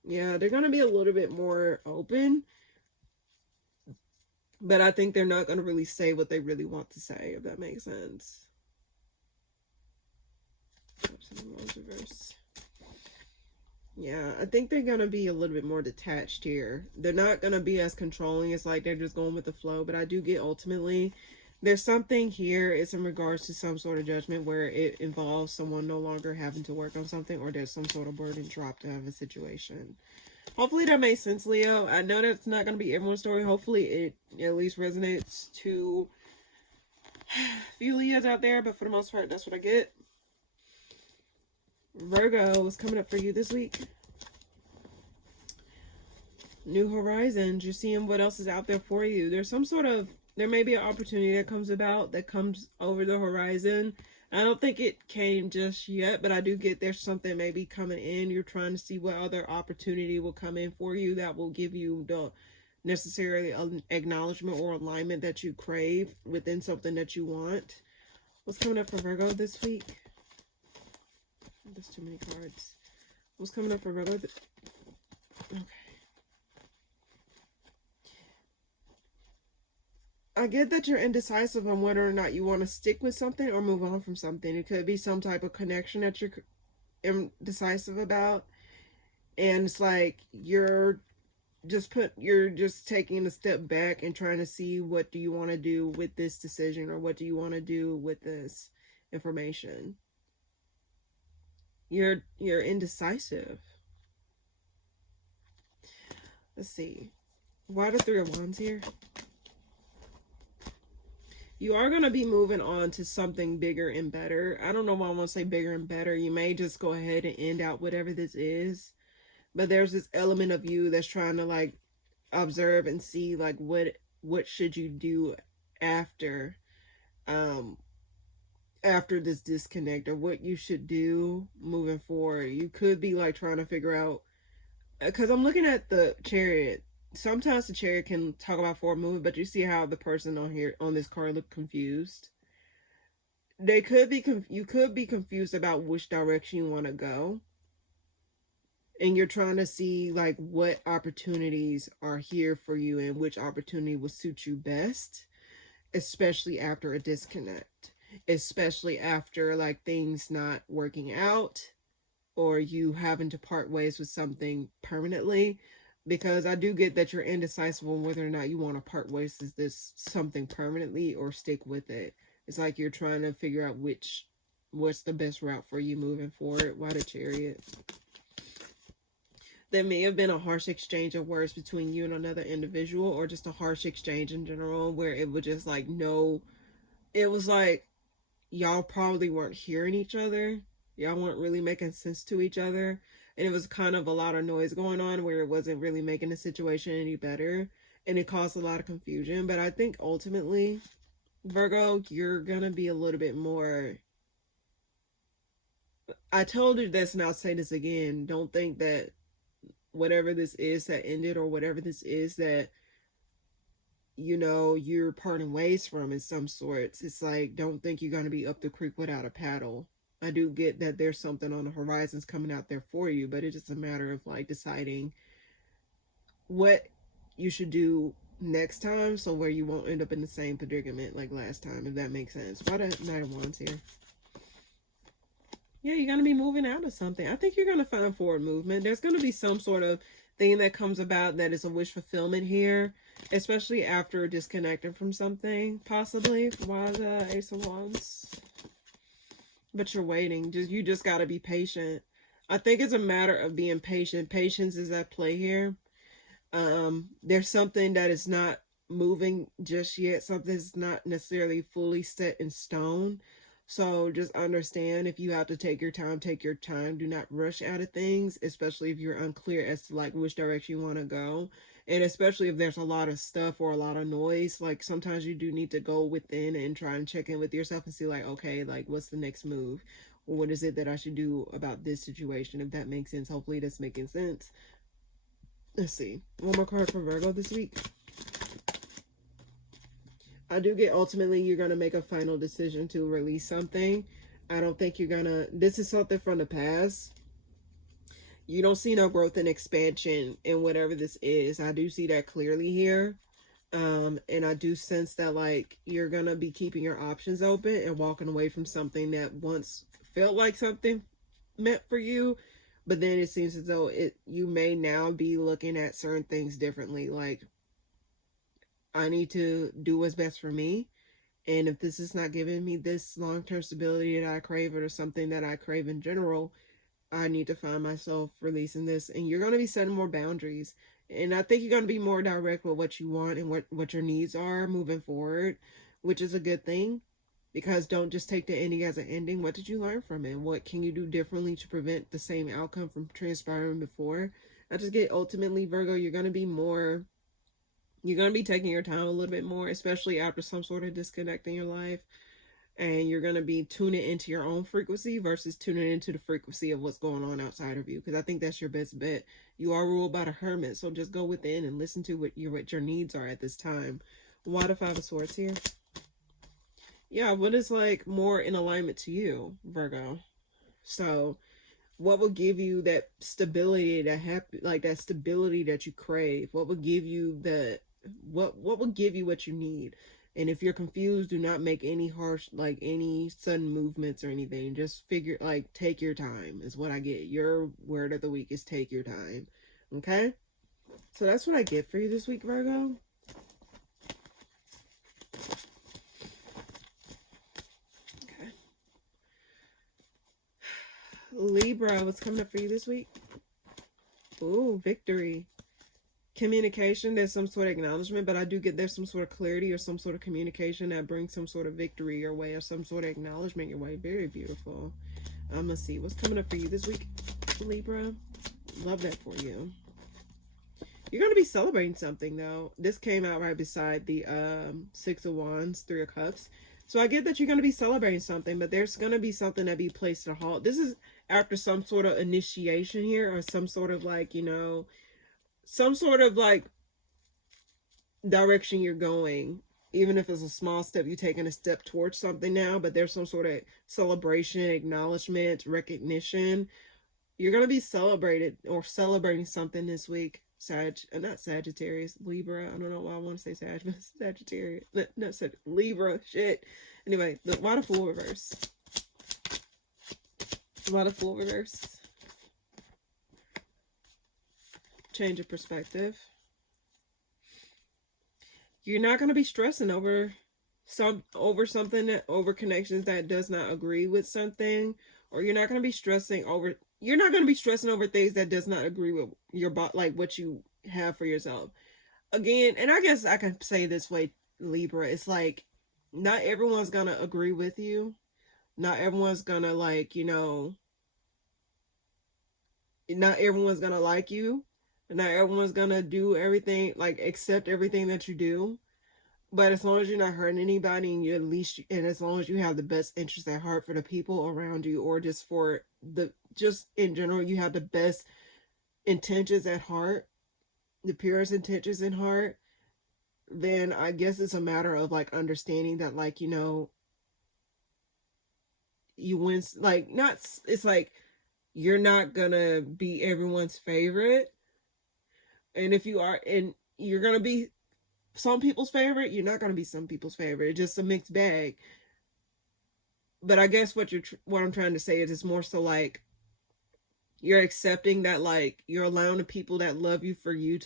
Yeah, they're going to be a little bit more open. But I think they're not going to really say what they really want to say, if that makes sense. Reverse. Yeah, I think they're going to be a little bit more detached here. They're not going to be as controlling. It's like they're just going with the flow. But I do get ultimately There's something here, it's in regards to some sort of judgment where it involves someone no longer having to work on something, or there's some sort of burden dropped out of a situation. Hopefully that makes sense, Leo. I know that's not going to be everyone's story. Hopefully it at least resonates to a few Leos out there, but for the most part, that's what I get. Virgo, what's coming up for you this week? New horizons. You're seeing what else is out there for you. There's some sort of, there may be an opportunity that comes about, that comes over the horizon. I don't think it came just yet, but I do get there's something maybe coming in. You're trying to see what other opportunity will come in for you that will give you the necessarily acknowledgement or alignment that you crave within something that you want. What's coming up for Virgo this week? There's too many cards. What's coming up for Virgo? Okay. I get that you're indecisive on whether or not you want to stick with something or move on from something. It could be some type of connection that you're indecisive about. And it's like you're just taking a step back and trying to see what do you want to do with this decision, or what do you want to do with this information. You're indecisive. Let's see. Why the Three of Wands here? You are going to be moving on to something bigger and better. I don't know why I want to say bigger and better. You may just go ahead and end out whatever this is. But there's this element of you that's trying to like observe and see like what should you do after after this disconnect, or what you should do moving forward. You could be like trying to figure out, because I'm looking at the Chariot. Sometimes the Chariot can talk about forward movement, but you see how the person on here on this card look confused. They could be you could be confused about which direction you want to go, and you're trying to see like what opportunities are here for you and which opportunity will suit you best, especially after a disconnect, especially after like things not working out, or you having to part ways with something permanently. Because I do get that you're indecisive on whether or not you want to part ways with this something permanently or stick with it. It's like you're trying to figure out what's the best route for you moving forward. Why the Chariot? There may have been a harsh exchange of words between you and another individual, or just a harsh exchange in general, where it was just like it was like y'all probably weren't hearing each other. Y'all weren't really making sense to each other. And it was kind of a lot of noise going on where it wasn't really making the situation any better. And it caused a lot of confusion. But I think ultimately, Virgo, you're going to be a little bit more... I told you this and I'll say this again. Don't think that whatever this is that ended, or whatever this is that, you know, you're parting ways from in some sorts. It's like, don't think you're going to be up the creek without a paddle. I do get that there's something on the horizons coming out there for you, but it's just a matter of like deciding what you should do next time, so where you won't end up in the same predicament like last time, if that makes sense. Why the Knight of Wands here? Yeah, you're going to be moving out of something. I think you're going to find forward movement. There's going to be some sort of thing that comes about that is a wish fulfillment here, especially after disconnecting from something, possibly. Why the Ace of Wands? But you're waiting. You just got to be patient. I think it's a matter of being patient. Patience is at play here. There's something that is not moving just yet. Something's not necessarily fully set in stone. So just understand, if you have to take your time, take your time. Do not rush out of things, especially if you're unclear as to like which direction you want to go. And especially if there's a lot of stuff or a lot of noise, like sometimes you do need to go within and try and check in with yourself and see like, okay, like what's the next move? Or what is it that I should do about this situation? If that makes sense. Hopefully that's making sense. Let's see. One more card for Virgo this week. I do get ultimately you're going to make a final decision to release something. I don't think you're going to... This is something from the past. You don't see no growth and expansion in whatever this is. I do see that clearly here. And I do sense that like you're going to be keeping your options open and walking away from something that once felt like something meant for you. But then it seems as though you may now be looking at certain things differently. Like, I need to do what's best for me. And if this is not giving me this long-term stability that I crave, or something that I crave in general, I need to find myself releasing this. And you're going to be setting more boundaries. And I think you're going to be more direct with what you want and what your needs are moving forward, which is a good thing. Because don't just take the ending as an ending. What did you learn from it? What can you do differently to prevent the same outcome from transpiring before? I just get, ultimately, Virgo, you're going to be more, you're going to be taking your time a little bit more, especially after some sort of disconnect in your life. And you're going to be tuning into your own frequency versus tuning into the frequency of what's going on outside of you. Because I think that's your best bet. You are ruled by the Hermit, so just go within and listen to what your needs are at this time. Why the Five of Swords here? Yeah, what is like more in alignment to you, Virgo? So what will give you that stability, that stability that you crave? What will give you what will give you what you need? And if you're confused, do not make any harsh, like any sudden movements or anything. Just figure, like, take your time is what I get. Your word of the week is take your time. Okay? So that's what I get for you this week, Virgo. Okay. Libra, what's coming up for you this week? Ooh, victory. Communication, there's some sort of acknowledgement, but I do get there's some sort of clarity or some sort of communication that brings some sort of victory your way, or some sort of acknowledgement your way. Very beautiful. I'm gonna see what's coming up for you this week, Libra. Love that for you. You're gonna be celebrating something though. This came out right beside the Six of Wands, Three of Cups. So I get that you're gonna be celebrating something, but there's gonna be something that be placed at a halt. This is after some sort of initiation here, or some sort of like, some sort of like direction you're going. Even if it's a small step, you're taking a step towards something now, but there's some sort of celebration, acknowledgement, recognition. You're going to be celebrated or celebrating something this week. Not Sagittarius, Libra. I don't know why I want to say Sag, but Sagittarius. No, Libra. Shit. Anyway, why the Fool reverse? Why the Fool reverse? Change of perspective. You're not going to be stressing over something, over connections that does not agree with something, or you're not going to be stressing over things that does not agree with like what you have for yourself. Again, and I guess I can say this way, Libra, it's like not everyone's going to agree with you. Not everyone's going to not everyone's going to like you. Not everyone's going to do everything, like accept everything that you do. But as long as you're not hurting anybody, and as long as you have the best interest at heart for the people around you, or just in general, you have the best intentions at heart, the purest intentions in heart, then I guess it's a matter of like understanding that, like, you win, like, not, it's like you're not gonna be everyone's favorite. And if you are, and you're gonna be some people's favorite, you're not going to be some people's favorite. It's just a mixed bag. But I guess what I'm trying to say is, it's more so like you're accepting that, like, you're allowing the people that love you for you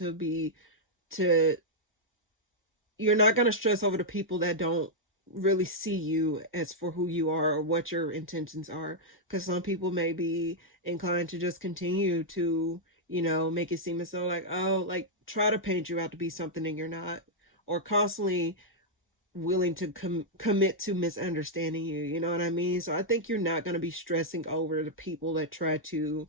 you're not going to stress over the people that don't really see you as for who you are or what your intentions are, because some people may be inclined to just continue to make it seem as though, like, oh, like, try to paint you out to be something and you're not, or constantly willing to commit to misunderstanding you. You know what I mean? So I think you're not going to be stressing over the people that try to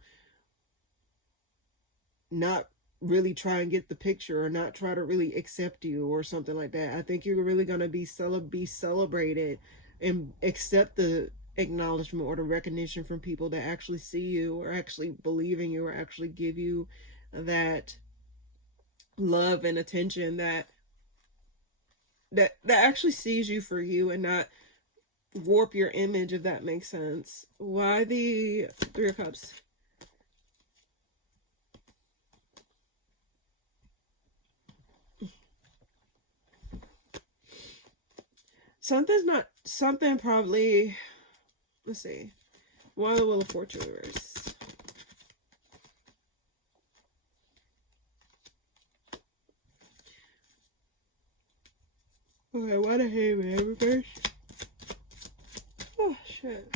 not really try and get the picture, or not try to really accept you or something like that. I think you're really going to be celebrated and accept the acknowledgement or the recognition from people that actually see you, or actually believe in you, or actually give you that love and attention that actually sees you for you, and not warp your image, if that makes sense. Why the Three of Cups? Something probably, let's see. Why the Wheel of Fortune reverse? Okay, what a Hangman reverse. Oh, shit.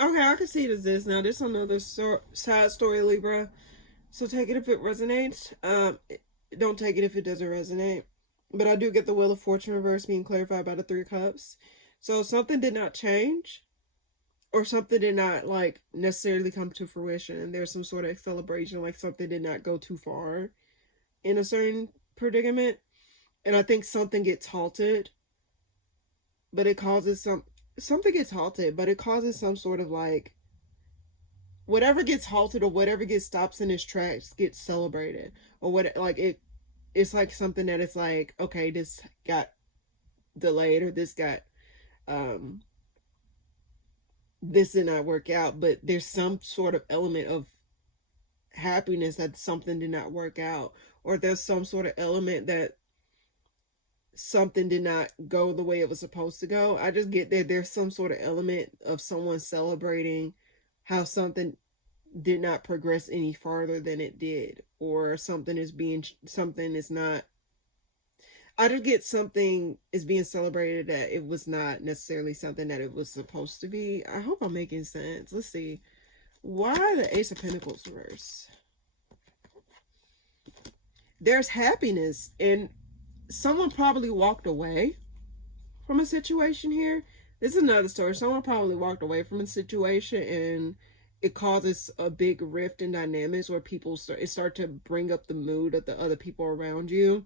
Okay, I can see it as this. Now, this is another sad story, Libra. So take it if it resonates. Don't take it if it doesn't resonate. But I do get the Wheel of Fortune reverse being clarified by the Three of Cups. So something did not change, or something did not like necessarily come to fruition, and there's some sort of celebration, like something did not go too far in a certain predicament. And I think something gets halted, but it causes something gets halted, but it causes some sort of like whatever gets halted or whatever gets stops in its tracks gets celebrated, or what, like it's like something that it's like, okay, this got delayed, or um this did not work out, but there's some sort of element of happiness that something did not work out, or there's some sort of element that something did not go the way it was supposed to go. I just get that there's some sort of element of someone celebrating how something did not progress any farther than it did, or something is not. I just get something is being celebrated that it was not necessarily something that it was supposed to be. I hope I'm making sense. Let's see. Why the Ace of Pentacles reverse? There's happiness, and someone probably walked away from a situation here. This is another story. Someone probably walked away from a situation, and it causes a big rift in dynamics where people start to bring up the mood of the other people around you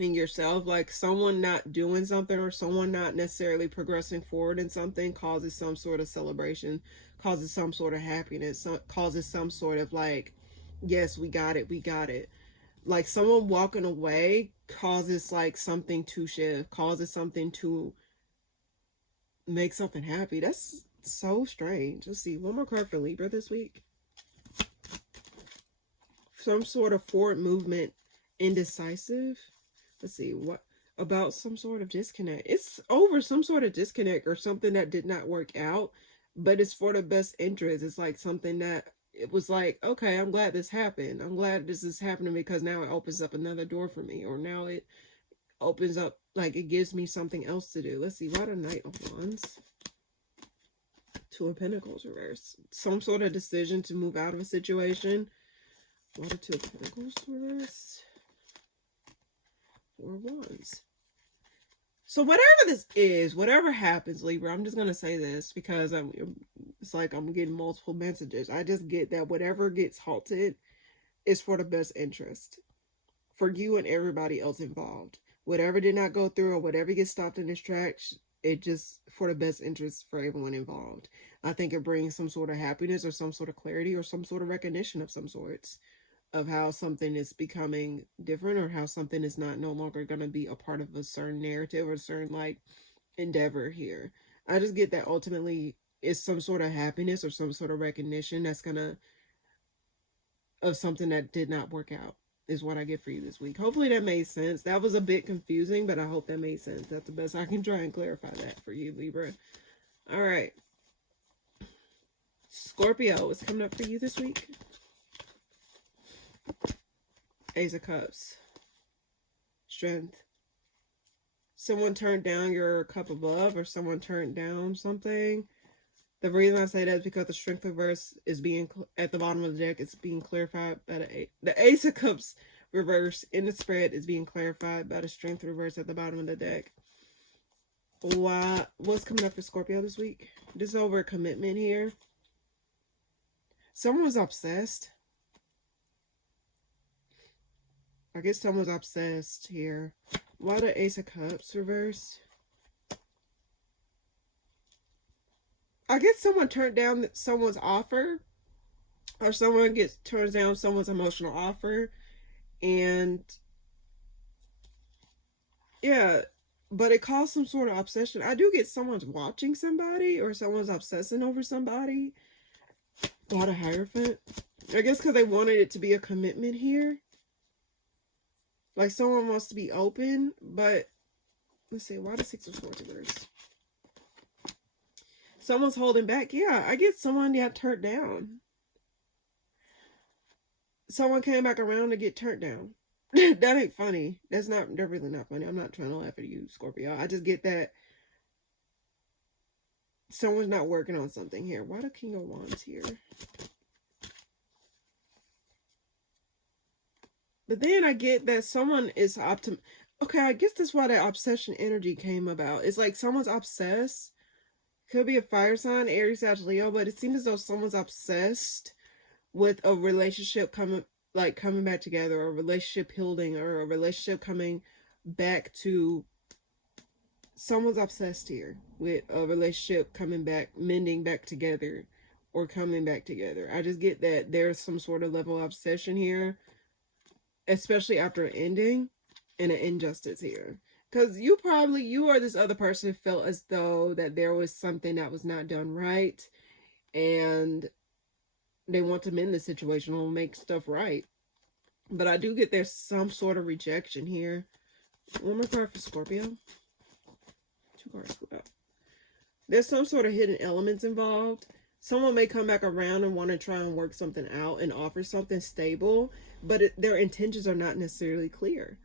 and yourself. Like someone not doing something, or someone not necessarily progressing forward in something, causes some sort of celebration, causes some sort of happiness, causes some sort of like, yes, we got it, we got it. Like someone walking away causes like something to shift, causes something to make something happy. That's so strange. Let's see, one more card for Libra this week. Some sort of forward movement, indecisive. Let's see, what about some sort of disconnect? It's over some sort of disconnect or something that did not work out, but it's for the best interest. It's like something that it was like, okay, I'm glad this happened. I'm glad this is happening because now it opens up another door for me, or now it opens up, like it gives me something else to do. Let's see, what a Knight of Wands. Two of Pentacles reverse. Some sort of decision to move out of a situation. What a Two of Pentacles reverse. Four of Wands. So whatever this is, whatever happens, Libra, I'm just going to say this because it's like I'm getting multiple messages. I just get that whatever gets halted is for the best interest for you and everybody else involved. Whatever did not go through or whatever gets stopped in its tracks, it just for the best interest for everyone involved. I think it brings some sort of happiness or some sort of clarity or some sort of recognition of some sorts of how something is becoming different, or how something is not no longer going to be a part of a certain narrative or a certain like endeavor here. I just get that ultimately it's some sort of happiness or some sort of recognition that's gonna of something that did not work out is what I get for you this week. Hopefully that made sense. That was a bit confusing, but I hope that made sense. That's the best I can try and clarify that for you, Libra. All right. Scorpio is coming up for you this week. Ace of Cups. Strength. Someone turned down your cup above, or someone turned down something. The reason I say that is because the Strength reverse is being at the bottom of the deck. It's being clarified by the Ace of Cups reverse in the spread is being clarified by the Strength reverse at the bottom of the deck. What's coming up for Scorpio this week? This is over a commitment here. Someone was obsessed. I guess someone's obsessed here. Why the Ace of Cups reverse? I guess someone turned down someone's offer, or someone turns down someone's emotional offer, and yeah, but it caused some sort of obsession. I do get someone's watching somebody, or someone's obsessing over somebody. Why the Hierophant? I guess because they wanted it to be a commitment here. Like someone wants to be open, but let's see, why the Six of Swords reverse? Someone's holding back. Yeah, I get someone got turned down. Someone came back around to get turned down. That ain't funny. That's really not funny. I'm not trying to laugh at you, Scorpio. I just get that someone's not working on something here. Why the King of Wands here? But then I get that someone is okay, I guess that's why that obsession energy came about. It's like someone's obsessed. Could be a fire sign, Aries, Sagittarius, Leo, but it seems as though someone's obsessed with a relationship coming back together, or a relationship healing, or a relationship coming back to. Someone's obsessed here with a relationship coming back, mending back together, or coming back together. I just get that there's some sort of level of obsession here, especially after an ending and an injustice here. Because you or this other person felt as though that there was something that was not done right, and they want to mend the situation or make stuff right. But I do get there's some sort of rejection here. One more card for Scorpio. 2 cards go out. There's some sort of hidden elements involved. Someone may come back around and want to try and work something out and offer something stable, but their intentions are not necessarily clear.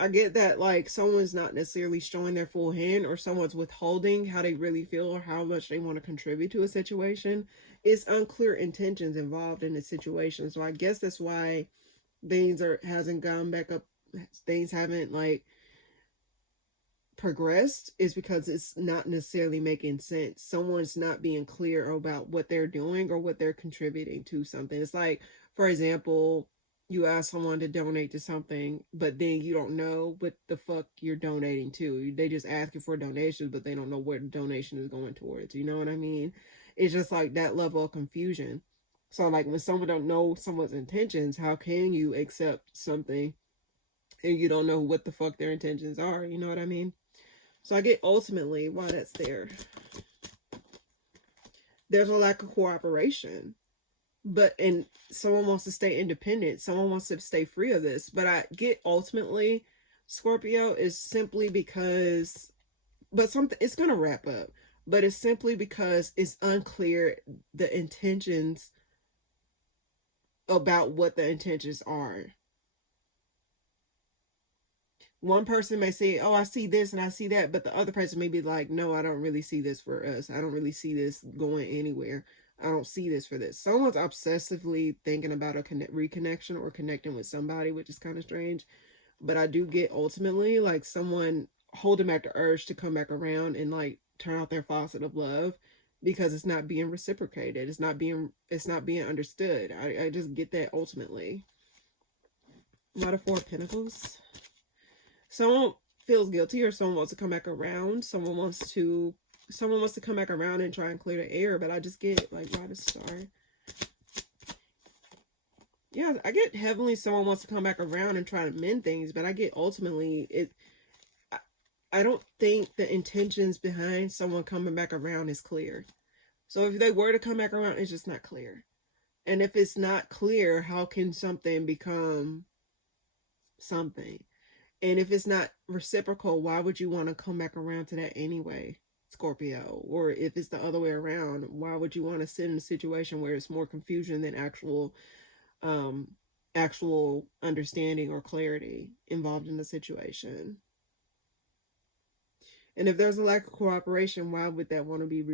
I get that, like, someone's not necessarily showing their full hand, or someone's withholding how they really feel or how much they want to contribute to a situation. It's unclear intentions involved in the situation. So I guess that's why hasn't gone back up. Things haven't, like, progressed, is because it's not necessarily making sense. Someone's not being clear about what they're doing or what they're contributing to something. It's like, for example, you ask someone to donate to something, but then you don't know what the fuck you're donating to. They just ask you for donations, but they don't know where the donation is going towards. You know what I mean? It's just like that level of confusion. So, like, when someone don't know someone's intentions, how can you accept something and you don't know what the fuck their intentions are? You know what I mean? So I get ultimately why that's there. There's a lack of cooperation. And someone wants to stay independent. Someone wants to stay free of this. But I get ultimately, Scorpio, is simply because, it's going to wrap up. But it's simply because it's unclear the intentions about what the intentions are. One person may say, oh, I see this and I see that, but the other person may be like, no, I don't really see this for us. I don't really see this going anywhere. I don't see this for this. Someone's obsessively thinking about a reconnection or connecting with somebody, which is kind of strange. But I do get ultimately, like, someone holding back the urge to come back around and, like, turn off their faucet of love because it's not being reciprocated. It's not being understood. I just get that ultimately. A lot of 4 of Pentacles. Someone feels guilty, or someone wants to come back around. Someone wants to come back around and try and clear the air, but I just get, like, why the Star? Yeah, I get heavily someone wants to come back around and try to mend things, but I get ultimately I don't think the intentions behind someone coming back around is clear. So if they were to come back around, it's just not clear. And if it's not clear, how can something become something? And if it's not reciprocal, why would you want to come back around to that anyway, Scorpio? Or if it's the other way around, why would you want to sit in a situation where it's more confusion than actual understanding or clarity involved in the situation? And if there's a lack of cooperation, why would that want to be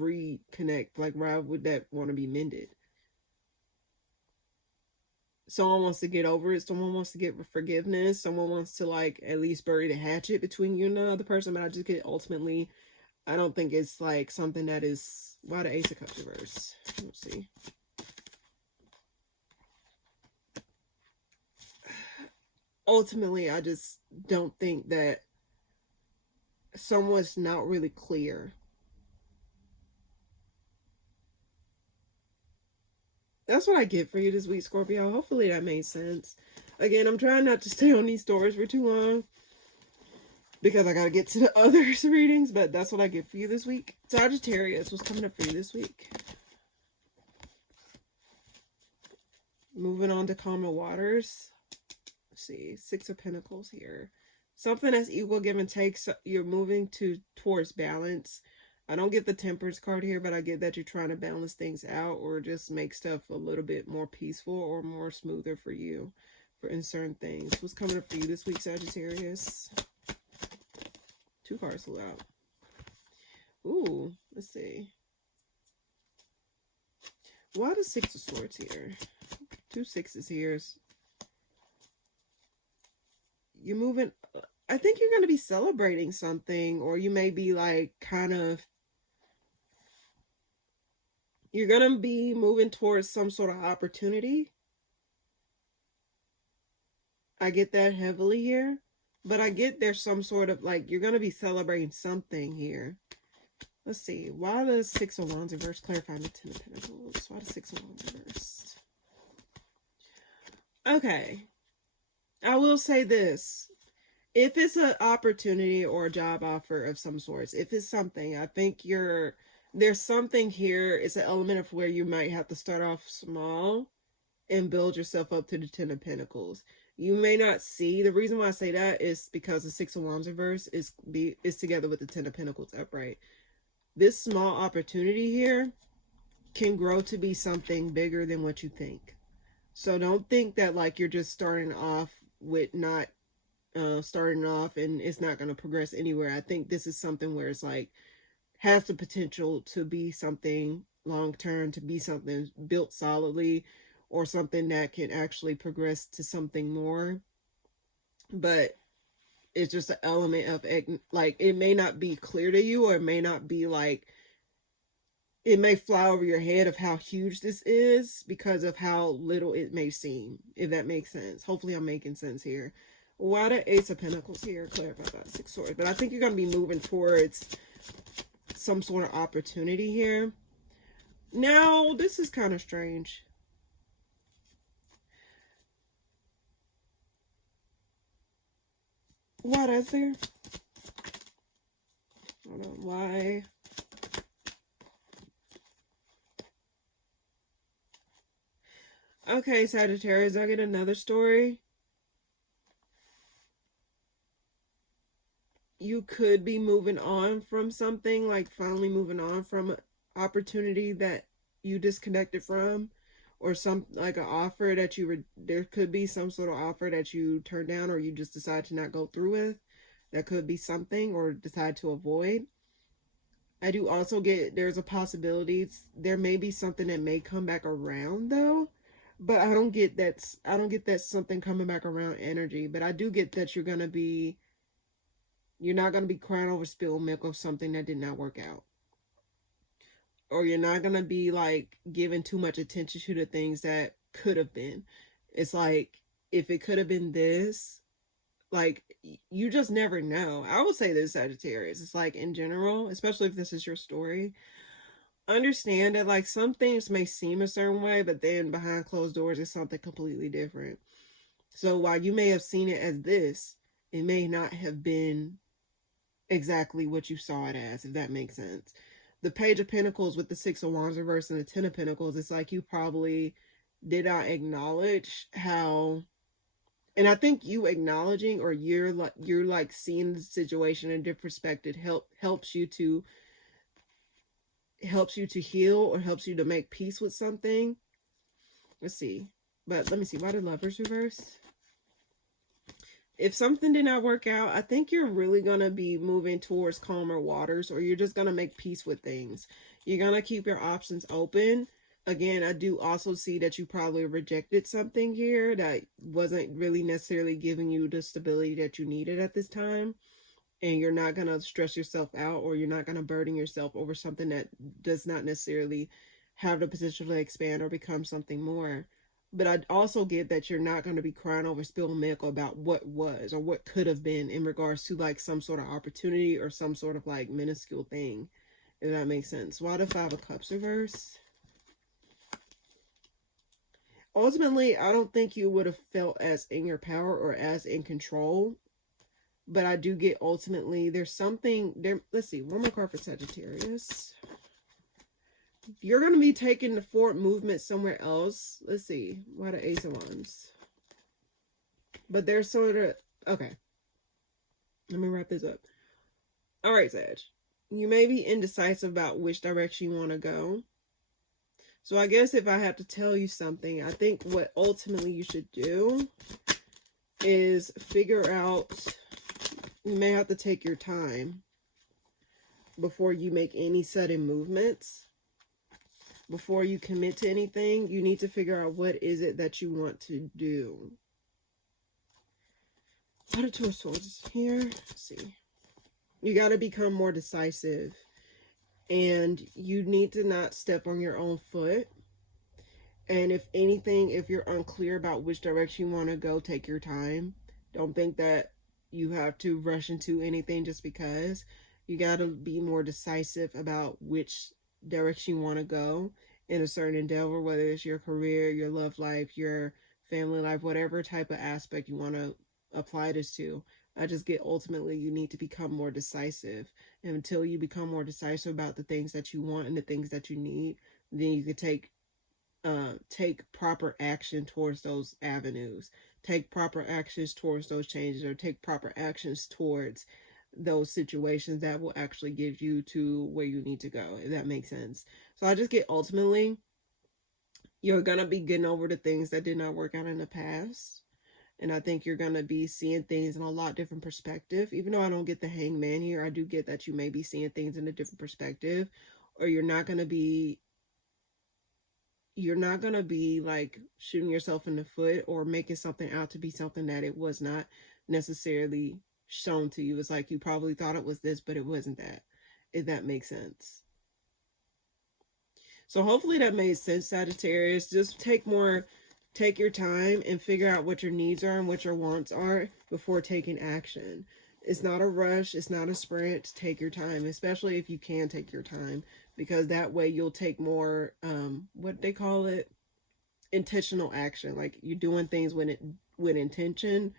reconnect? Like, why would that want to be mended? Someone wants to get over it. Someone wants to get forgiveness. Someone wants to, like, at least bury the hatchet between you and another person. But I just get ultimately, I don't think it's, like, something that is. Why the Ace of Cups reverse? Let's see. Ultimately, I just don't think that someone's not really clear. That's what I get for you this week, Scorpio. Hopefully that made sense. Again, I'm trying not to stay on these stories for too long because I got to get to the others readings, but that's what I get for you this week. Sagittarius, what's coming up for you this week? Moving on to calmer waters. Let's see, 6 of Pentacles here. Something that's equal give and take. So you're moving towards balance. I don't get the Temperance card here, but I get that you're trying to balance things out or just make stuff a little bit more peaceful or more smoother for you, in certain things. What's coming up for you this week, Sagittarius? 2 cards flew out. Ooh, let's see. Why the 6 of Swords here? 2 6s here. You're moving. I think you're going to be celebrating something, or you may be like kind of. You're going to be moving towards some sort of opportunity. I get that heavily here. But I get there's some sort of like, you're going to be celebrating something here. Let's see. Why the 6 of Wands reversed? Clarifying the 10 of Pentacles. Why the 6 of Wands reversed? Okay. I will say this. If it's an opportunity or a job offer of some sorts, if it's something, I think there's something here. It's an element of where you might have to start off small and build yourself up to the 10 of Pentacles. You may not see, the reason why I say that is because the 6 of Wands reverse is together with the 10 of Pentacles upright. This small opportunity here can grow to be something bigger than what you think. So don't think that like you're just starting off with not starting off and it's not going to progress anywhere. I think this is something where it's like has the potential to be something long term, to be something built solidly, or something that can actually progress to something more. But it's just an element of like, it may not be clear to you, or it may not be like, it may fly over your head of how huge this is because of how little it may seem, if that makes sense. Hopefully I'm making sense here. Why the Ace of Pentacles here? Clarify that 6 swords. But I think you're going to be moving towards some sort of opportunity here. Now, this is kind of strange. What is there? Hold on, why? Okay, Sagittarius, I get another story. You could be moving on from something, like finally moving on from an opportunity that you disconnected from, or some like an offer that there could be some sort of offer that you turned down, or you just decide to not go through with. That could be something, or decide to avoid. I do also get there's a possibility there may be something that may come back around though, but I don't get that something coming back around energy. But I do get that you're not gonna be crying over spilled milk of something that did not work out. Or you're not going to be like giving too much attention to the things that could have been. It's like, if it could have been this, like, you just never know. I would say this, Sagittarius, it's like in general, especially if this is your story, understand that like some things may seem a certain way, but then behind closed doors is something completely different. So while you may have seen it as this, it may not have been exactly what you saw it as, if that makes sense. The Page of Pentacles with the 6 of Wands reversed and the 10 of Pentacles, it's like you probably did not acknowledge how, and I think you acknowledging, or you're like seeing the situation in a different perspective helps you to heal, or helps you to make peace with something. Let's see. But let me see. Why did Lovers reverse? If something did not work out, I think you're really going to be moving towards calmer waters, or you're just going to make peace with things. You're going to keep your options open. Again, I do also see that you probably rejected something here that wasn't really necessarily giving you the stability that you needed at this time. And you're not going to stress yourself out, or you're not going to burden yourself over something that does not necessarily have the potential to expand or become something more. But I also get that you're not going to be crying over spilled milk about what was or what could have been in regards to like some sort of opportunity or some sort of like minuscule thing, if that makes sense. Why the 5 of Cups reverse? Ultimately, I don't think you would have felt as in your power or as in control. But I do get ultimately there's something there. Let's see. One more card for Sagittarius. You're going to be taking the forward movement somewhere else. Let's see. Why the Ace of Wands? But there's sort of... Okay. Let me wrap this up. All right, Sag. You may be indecisive about which direction you want to go. So I guess if I have to tell you something, I think what ultimately you should do is figure out, you may have to take your time before you make any sudden movements. Before you commit to anything, you need to figure out what is it that you want to do. What are Two of Swords here? Let's see. You got to become more decisive. And you need to not step on your own foot. And if anything, if you're unclear about which direction you want to go, take your time. Don't think that you have to rush into anything just because. You got to be more decisive about which direction you want to go in a certain endeavor, whether it's your career, your love life, your family life, whatever type of aspect you want to apply this to. I just get ultimately you need to become more decisive. And until you become more decisive about the things that you want and the things that you need, then you can take proper action towards those avenues, take proper actions towards those changes, or take proper actions towards those situations that will actually get you to where you need to go, if that makes sense. So I just get ultimately you're going to be getting over the things that did not work out in the past. And I think you're going to be seeing things in a lot different perspective. Even though I don't get the hangman here, I do get that you may be seeing things in a different perspective, or you're not going to be like shooting yourself in the foot or making something out to be something that it was not necessarily shown to you. It's like you probably thought it was this, but it wasn't that, if that makes sense. So hopefully that made sense, Sagittarius. Just take your time and figure out what your needs are and what your wants are before taking action. It's not a rush. It's not a sprint. Take your time, especially if you can take your time, because that way you'll take more, what they call it, intentional action. Like you're doing things with intention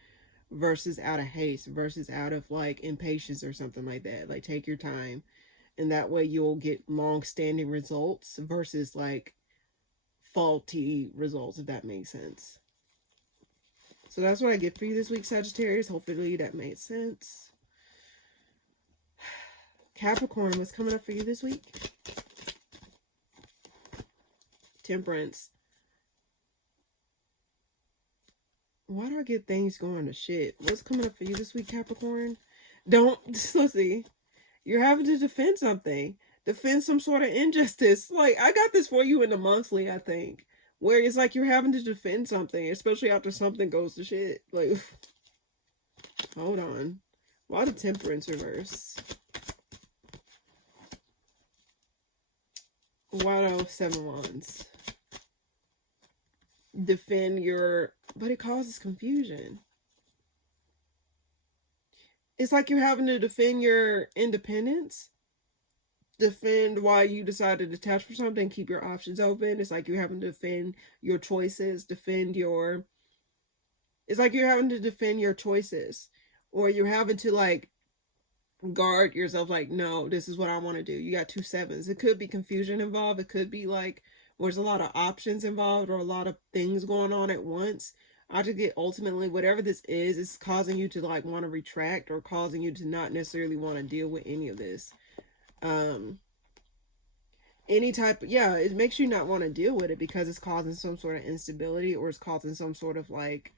versus out of haste, versus out of like impatience or something like that. Like take your time, and that way you'll get long-standing results versus like faulty results, if that makes sense. So that's what I get for you this week, Sagittarius. Hopefully that made sense. Capricorn, what's coming up for you this week? Temperance. Why do I get things going to shit? What's coming up for you this week, Capricorn? Let's see. You're having to defend something. Defend some sort of injustice. Like, I got this for you in the monthly, I think. Where it's like you're having to defend something, especially after something goes to shit. Like, hold on. Why the Temperance reverse? Why the 7 Wands? Defend your... But it causes confusion. It's like you're having to defend your independence. Defend why you decided to detach from something, keep your options open. It's like you're having to defend your choices, it's like you're having to defend your choices, or you're having to like guard yourself, like, no, this is what I want to do. You got 2 7s. It could be confusion involved. It could be like there's a lot of options involved or a lot of things going on at once. I just get ultimately whatever this is, it's causing you to like want to retract or causing you to not necessarily want to deal with any of this. Any type of, yeah, it makes you not want to deal with it because it's causing some sort of instability, or it's causing some sort of like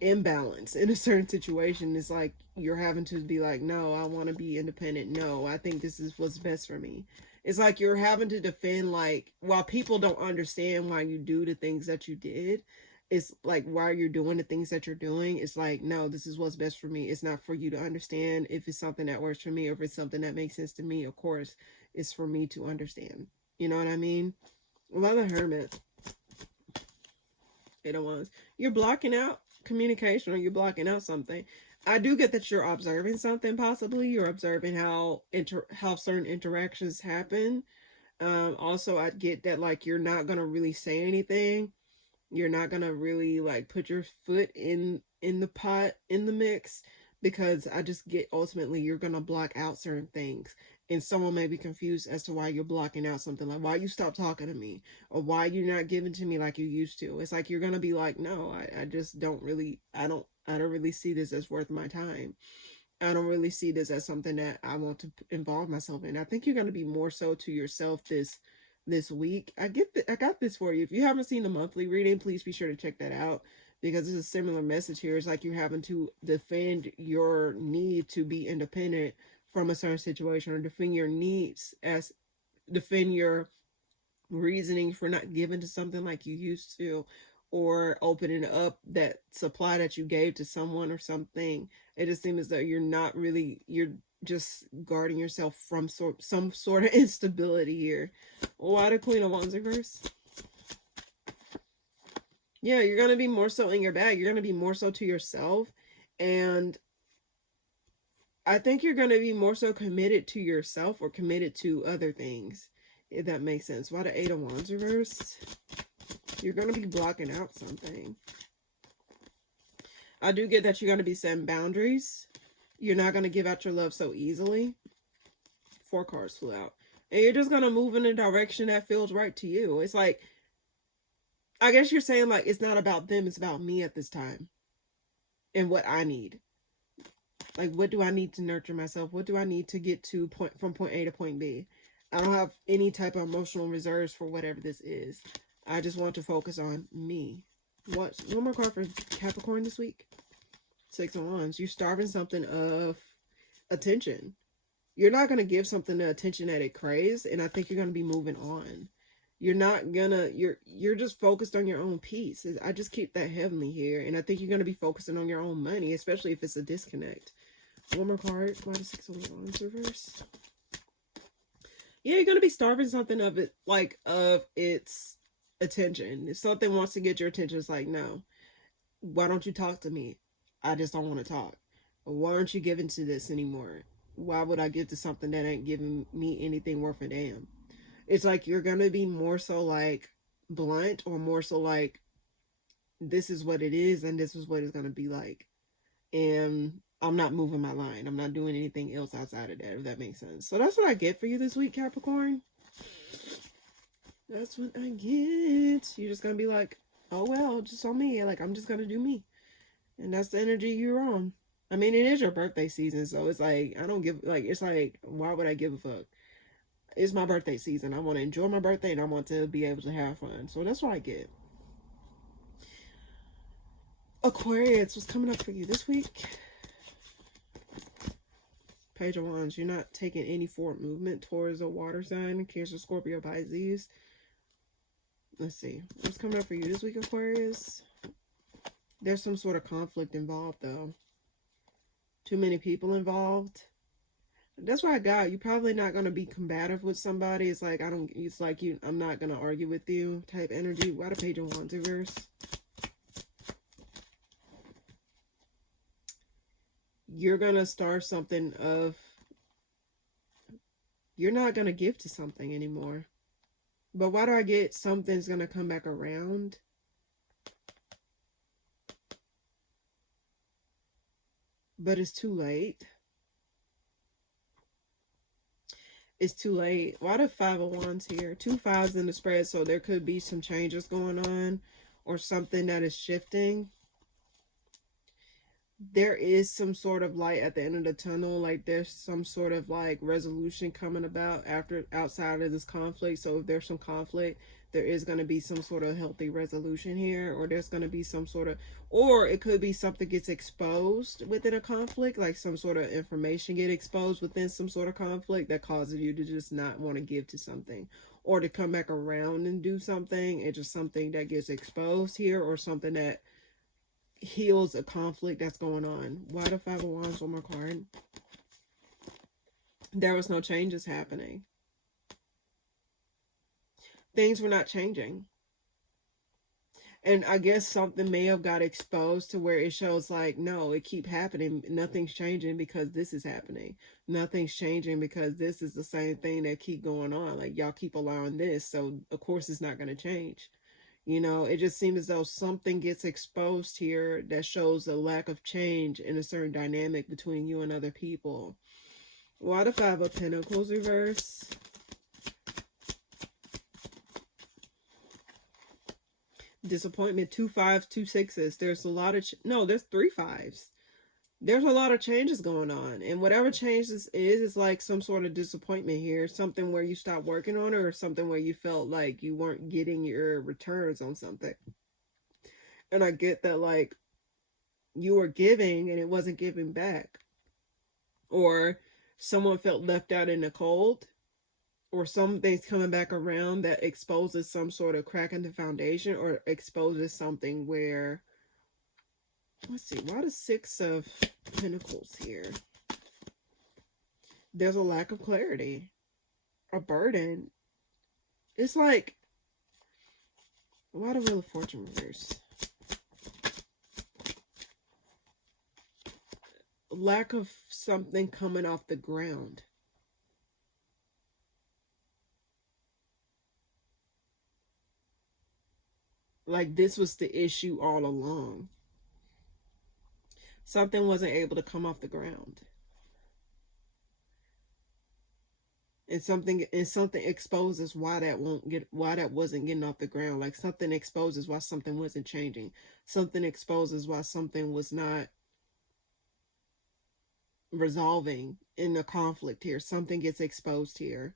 imbalance in a certain situation. It's like you're having to be like, no, I want to be independent. No, I think this is what's best for me. It's like you're having to defend, like, while people don't understand why you do the things that you did, it's like why you're doing the things that you're doing. It's like, no, this is what's best for me. It's not for you to understand if it's something that works for me, or if it's something that makes sense to me. Of course, it's for me to understand. You know what I mean? Well, the Hermit. It was. You're blocking out communication, or you're blocking out something. I do get that you're observing something, possibly. You're observing how certain interactions happen. Also, I get that, like, you're not going to really say anything. You're not going to really, like, put your foot in the pot, in the mix, because I just get ultimately you're going to block out certain things. And someone may be confused as to why you're blocking out something, like why you stopped talking to me, or why you're not giving to me like you used to. It's like you're going to be like, no, I just don't really, I don't really see this as worth my time. I don't really see this as something that I want to involve myself in. I think you're going to be more so to yourself this week. I got this for you. If you haven't seen the monthly reading, please be sure to check that out, because it's a similar message here. It's like you're having to defend your need to be independent from a certain situation, or defend your needs, as defend your reasoning for not giving to something like you used to, or opening up that supply that you gave to someone or something. It just seems as though you're just guarding yourself from some sort of instability here. Why the Queen of Wands reverse? Yeah, you're going to be more so in your bag. You're going to be more so to yourself. And I think you're going to be more so committed to yourself or committed to other things, if that makes sense. Why the Eight of Wands reverse? You're going to be blocking out something. I do get that you're going to be setting boundaries. You're not going to give out your love so easily. 4 cards flew out. And you're just going to move in a direction that feels right to you. It's like, I guess you're saying like, it's not about them, it's about me at this time. And what I need. Like, what do I need to nurture myself? What do I need to get to from point A to point B? I don't have any type of emotional reserves for whatever this is. I just want to focus on me. What? One more card for Capricorn this week. 6 of Wands. You're starving something of attention. You're not going to give something the attention that it craves. And I think you're going to be moving on. You're not gonna, you're just focused on your own peace. I just keep that heavenly here. And I think you're going to be focusing on your own money, especially if it's a disconnect. One more card. Why the 6 of Wands reverse? Yeah, you're going to be starving something of it, like, of its attention. If something wants to get your attention, it's like, no, why don't you talk to me? I just don't want to talk. Why aren't you giving to this anymore? Why would I give to something that ain't giving me anything worth a damn? It's like you're going to be more so like blunt, or more so like, this is what it is and this is what it's going to be like. And I'm not moving my line. I'm not doing anything else outside of that, if that makes sense. So that's what I get for you this week, Capricorn. That's what I get. You're just going to be like, oh, well, just on me. Like, I'm just going to do me. And that's the energy you're on. I mean, it is your birthday season. So it's like, I don't give, like, it's like, why would I give a fuck? It's my birthday season. I want to enjoy my birthday and I want to be able to have fun. So that's what I get. Aquarius, what's coming up for you this week? Page of Wands. You're not taking any forward movement towards a water sign. Cancer, Scorpio, Pisces. Let's see. What's coming up for you this week, Aquarius? There's some sort of conflict involved, though. Too many people involved. That's why I got, you're probably not going to be combative with somebody. It's like, I'm not going to argue with you type energy. Why the Page of Wands reverse? You're going to start something of, you're not going to give to something anymore. But why do I get something's going to come back around? But it's too late. It's too late. Why the 5 of Wands here? 2 5s in the spread, so there could be some changes going on or something that is shifting. There is some sort of light at the end of the tunnel. Like, there's some sort of like resolution coming about outside of this conflict. So if there's some conflict, there is going to be some sort of healthy resolution here, or there's going to be some sort of, or it could be something gets exposed within a conflict, like some sort of information get exposed within some sort of conflict that causes you to just not want to give to something, or to come back around and do something. It's just something that gets exposed here, or something that heals a conflict that's going on. Why the 5 of Wands? One more card. There was no changes happening. Things were not changing. And I guess something may have got exposed to where it shows like, no, it keep happening. Nothing's changing because this is happening. Nothing's changing because this is the same thing that keep going on. Like, y'all keep allowing this. So of course it's not going to change. You know, it just seems as though something gets exposed here that shows a lack of change in a certain dynamic between you and other people. Why the 5 of Pentacles reverse? Disappointment. 2 5s, 2 6s. There's a lot of, no, there's 3 5s. There's a lot of changes going on. And whatever change this is like some sort of disappointment here. Something where you stopped working on it, or something where you felt like you weren't getting your returns on something. And I get that, like, you were giving and it wasn't giving back. Or someone felt left out in the cold. Or something's coming back around that exposes some sort of crack in the foundation, or exposes something where, let's see, why the Six of Pentacles here? There's a lack of clarity, a burden. It's like, why the Wheel of Fortune reverse? Lack of something coming off the ground. Like this was the issue all along. Something wasn't able to come off the ground. And something exposes why that wasn't getting off the ground. Like something exposes why something wasn't changing. Something exposes why something was not resolving in the conflict here. Something gets exposed here.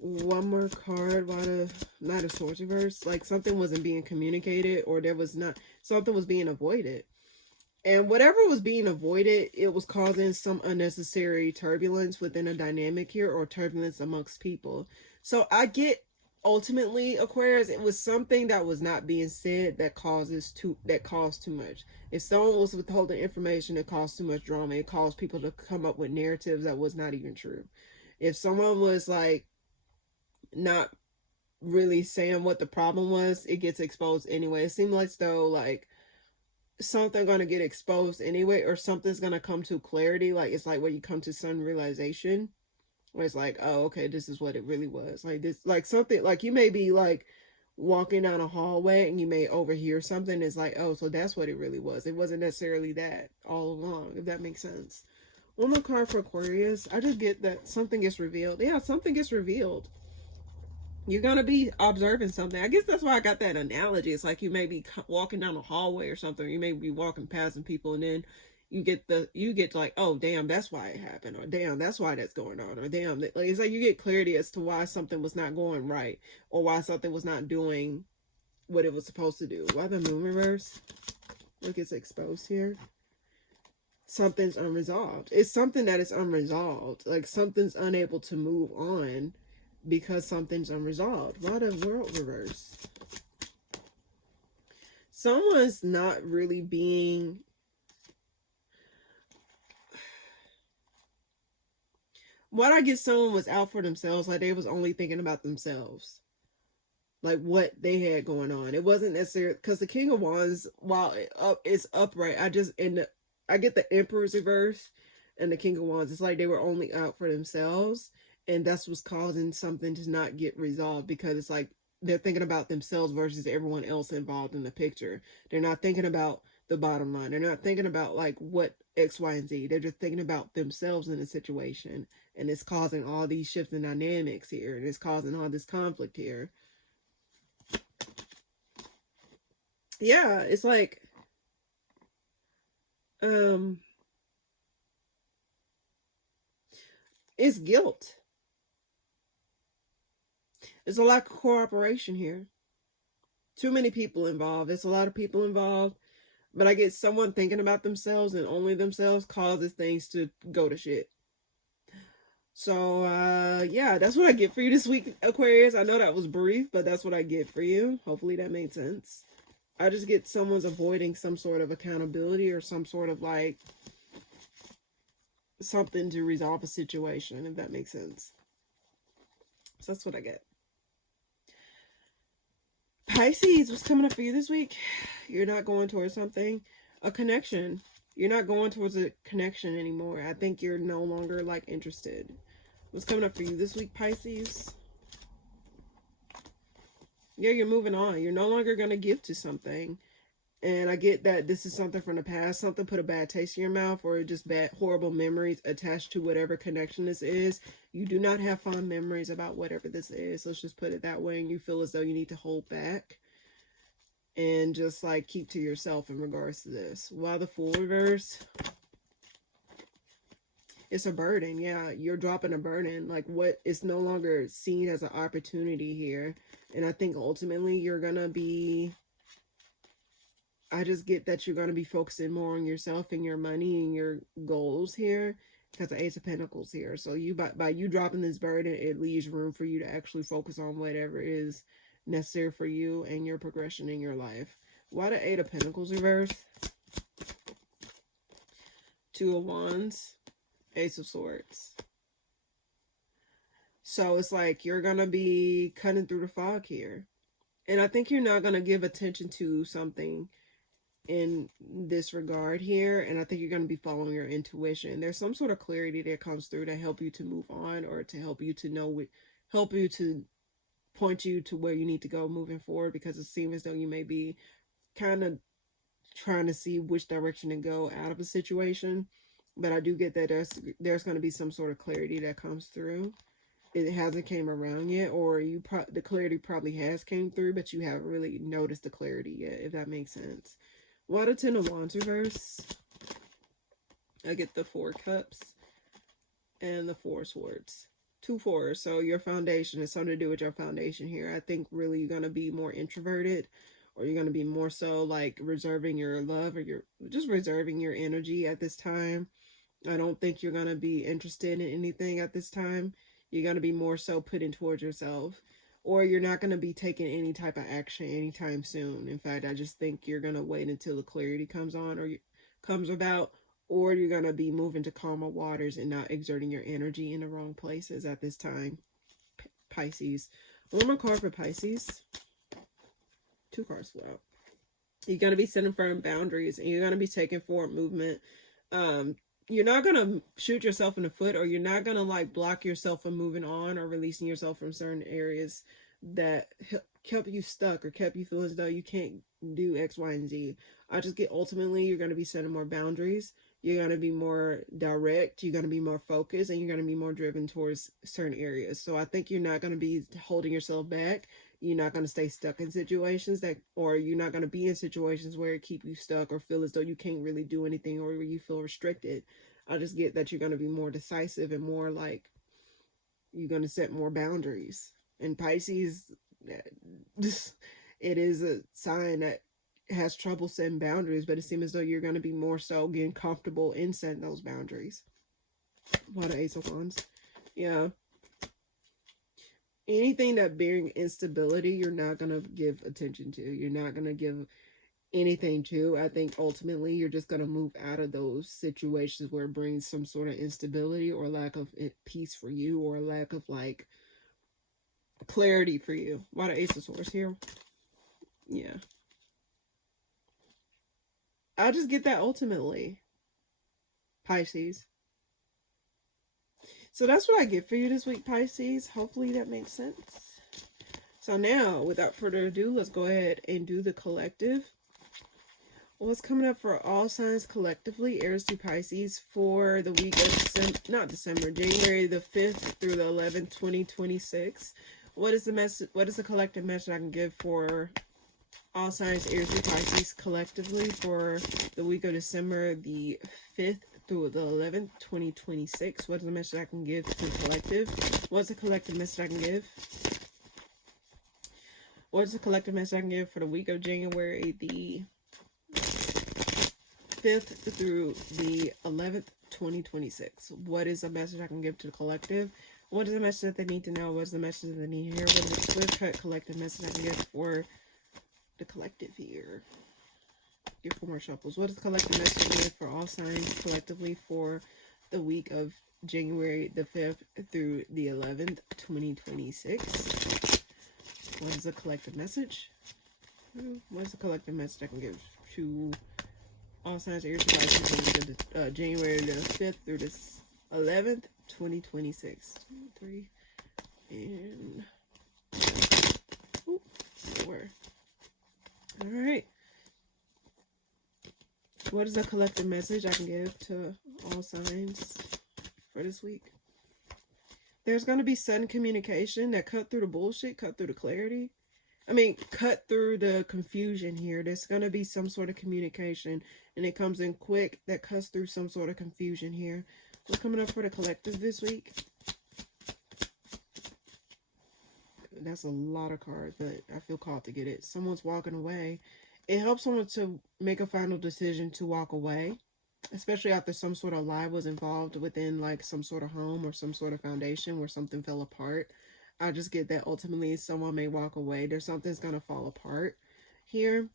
One more card. Why the Knight of Swords reverse? Like something wasn't being communicated, or there was not, something was being avoided. And whatever was being avoided, it was causing some unnecessary turbulence within a dynamic here, or turbulence amongst people. So I get, ultimately, Aquarius, it was something that was not being said that caused too much. If someone was withholding information, it caused too much drama. It caused people to come up with narratives that was not even true. If someone was like not really saying what the problem was, it gets exposed anyway. It seemed like though, like, something gonna get exposed anyway, or something's gonna come to clarity. Like it's like when you come to some realization, where it's like, oh, okay, this is what it really was. Like this, like something, like you may be like walking down a hallway and you may overhear something. It's like, oh, so that's what it really was. It wasn't necessarily that all along, if that makes sense. One more card for Aquarius. I just get that something gets revealed. Yeah, something gets revealed. You're gonna be observing something. I guess that's why I got that analogy. It's like you may be walking down a hallway or something. You may be walking past some people, and then you get like, oh damn, that's why it happened, or damn, that's why that's going on, or damn, like it's like you get clarity as to why something was not going right, or why something was not doing what it was supposed to do. Why the Moon reverse? Look, it's exposed here. Something's unresolved. It's something that is unresolved. Like something's unable to move on, because something's unresolved. Why the World reverse? Someone's not really being... What I get, someone was out for themselves. Like they was only thinking about themselves. Like what they had going on. It wasn't necessarily... Because the King of Wands, while it's upright, I get the Emperor's reverse and the King of Wands. It's like they were only out for themselves. And that's what's causing something to not get resolved, because it's like they're thinking about themselves versus everyone else involved in the picture. They're not thinking about the bottom line. They're not thinking about like what X, Y, and Z. They're just thinking about themselves in the situation. And it's causing all these shifts in dynamics here. And it's causing all this conflict here. Yeah, it's like... it's guilt. There's a lack of cooperation here. Too many people involved. There's a lot of people involved. But I get someone thinking about themselves and only themselves causes things to go to shit. So, yeah, that's what I get for you this week, Aquarius. I know that was brief, but that's what I get for you. Hopefully that made sense. I just get someone's avoiding some sort of accountability, or some sort of like something to resolve a situation, if that makes sense. So that's what I get. Pisces, what's coming up for you this week? You're not going towards something, a connection. You're not going towards a connection anymore. I think you're no longer like interested. What's coming up for you this week, Pisces? Yeah, you're moving on. You're no longer going to give to something. And I get that this is something from the past. Something put a bad taste in your mouth, or just bad, horrible memories attached to whatever connection this is. You do not have fond memories about whatever this is. Let's just put it that way. And you feel as though you need to hold back and just like keep to yourself in regards to this. While the Fool reverse, it's a burden. Yeah, you're dropping a burden. Like what is no longer seen as an opportunity here. And I think ultimately you're going to be I just get that you're going to be focusing more on yourself and your money and your goals here, because the Ace of Pentacles here. So you by you dropping this burden, it leaves room for you to actually focus on whatever is necessary for you and your progression in your life. Why the Eight of Pentacles reversed? Two of Wands, Ace of Swords. So it's like you're going to be cutting through the fog here. And I think you're not going to give attention to something in this regard here. And I think you're going to be following your intuition. There's some sort of clarity that comes through to help you to move on, or to help you to know, help you to point you to where you need to go moving forward, because it seems as though you may be kind of trying to see which direction to go out of a situation. But I do get that there's going to be some sort of clarity that comes through. It hasn't came around yet, or the clarity probably has came through, but you haven't really noticed the clarity yet, if that makes sense. Why the Ten of Wands reverse? I get the Four Cups and the Four Swords. 2 fours. So your foundation is something to do with your foundation here. I think really you're going to be more introverted, or you're going to be more so like reserving your love, or you're just reserving your energy at this time. I don't think you're going to be interested in anything at this time. You're going to be more so putting towards yourself, or you're not going to be taking any type of action anytime soon. In fact, I just think you're going to wait until the clarity comes on, or comes about, or you're going to be moving to calmer waters and not exerting your energy in the wrong places at this time. Pisces. One more card for Pisces. 2 cards flew out. You're going to be setting firm boundaries, and you're going to be taking forward movement. You're not going to shoot yourself in the foot, or you're not going to like block yourself from moving on or releasing yourself from certain areas that kept you stuck or kept you feeling as though you can't do X, Y, and Z. I just get ultimately you're going to be setting more boundaries. You're going to be more direct. You're going to be more focused, and you're going to be more driven towards certain areas. So I think you're not going to be holding yourself back. You're not going to stay stuck in situations or you're not going to be in situations where it keep you stuck or feel as though you can't really do anything, or where you feel restricted. I just get that you're going to be more decisive and more like you're going to set more boundaries. And Pisces, it is a sign that has trouble setting boundaries, but it seems as though you're going to be more so getting comfortable in setting those boundaries. Why the Ace of Wands? Yeah. Anything that brings instability, you're not going to give attention to. You're not going to give anything to. I think ultimately you're just going to move out of those situations where it brings some sort of instability or lack of peace for you, or a lack of like clarity for you. Why the Ace of Swords here? Yeah. I just get that ultimately, Pisces. So that's what I get for you this week, Pisces. Hopefully that makes sense. So now, without further ado, let's go ahead and do the collective. What's coming up for all signs collectively, Aries to Pisces, for the week of January the 5th through the 11th, 2026. What is the message? What is the collective message I can give for all signs Aries to Pisces collectively for the week of December the 5th through the 11th, 2026? What is the message I can give to the collective? What's the collective message I can give? What's the collective message I can give for the week of January the 5th through the 11th, 2026? What is the message I can give to the collective? What is the message that they need to know? What is the message that they need to hear? What is the swift cut collective message I can give for the collective here? Get 4 more shuffles. What is the collective message I can give for all signs collectively for the week of January the 5th through the 11th, 2026? What is the collective message? What is the collective message I can give to all signs Aries to Pisces on January the 5th through the 11th, 2026? 2, 3, and 4. All right. What is the collective message I can give to all signs for this week? There's going to be sudden communication that cut through the bullshit, cut through the clarity. I mean, cut through the confusion here. There's going to be some sort of communication, and it comes in quick that cuts through some sort of confusion here. What's coming up for the collective this week? That's a lot of cards, but I feel called to get it. Someone's walking away. it helps someone to make a final decision to walk away, especially after some sort of lie was involved within like some sort of home or some sort of foundation where something fell apart. I just get that ultimately someone may walk away. There's something's going to fall apart here.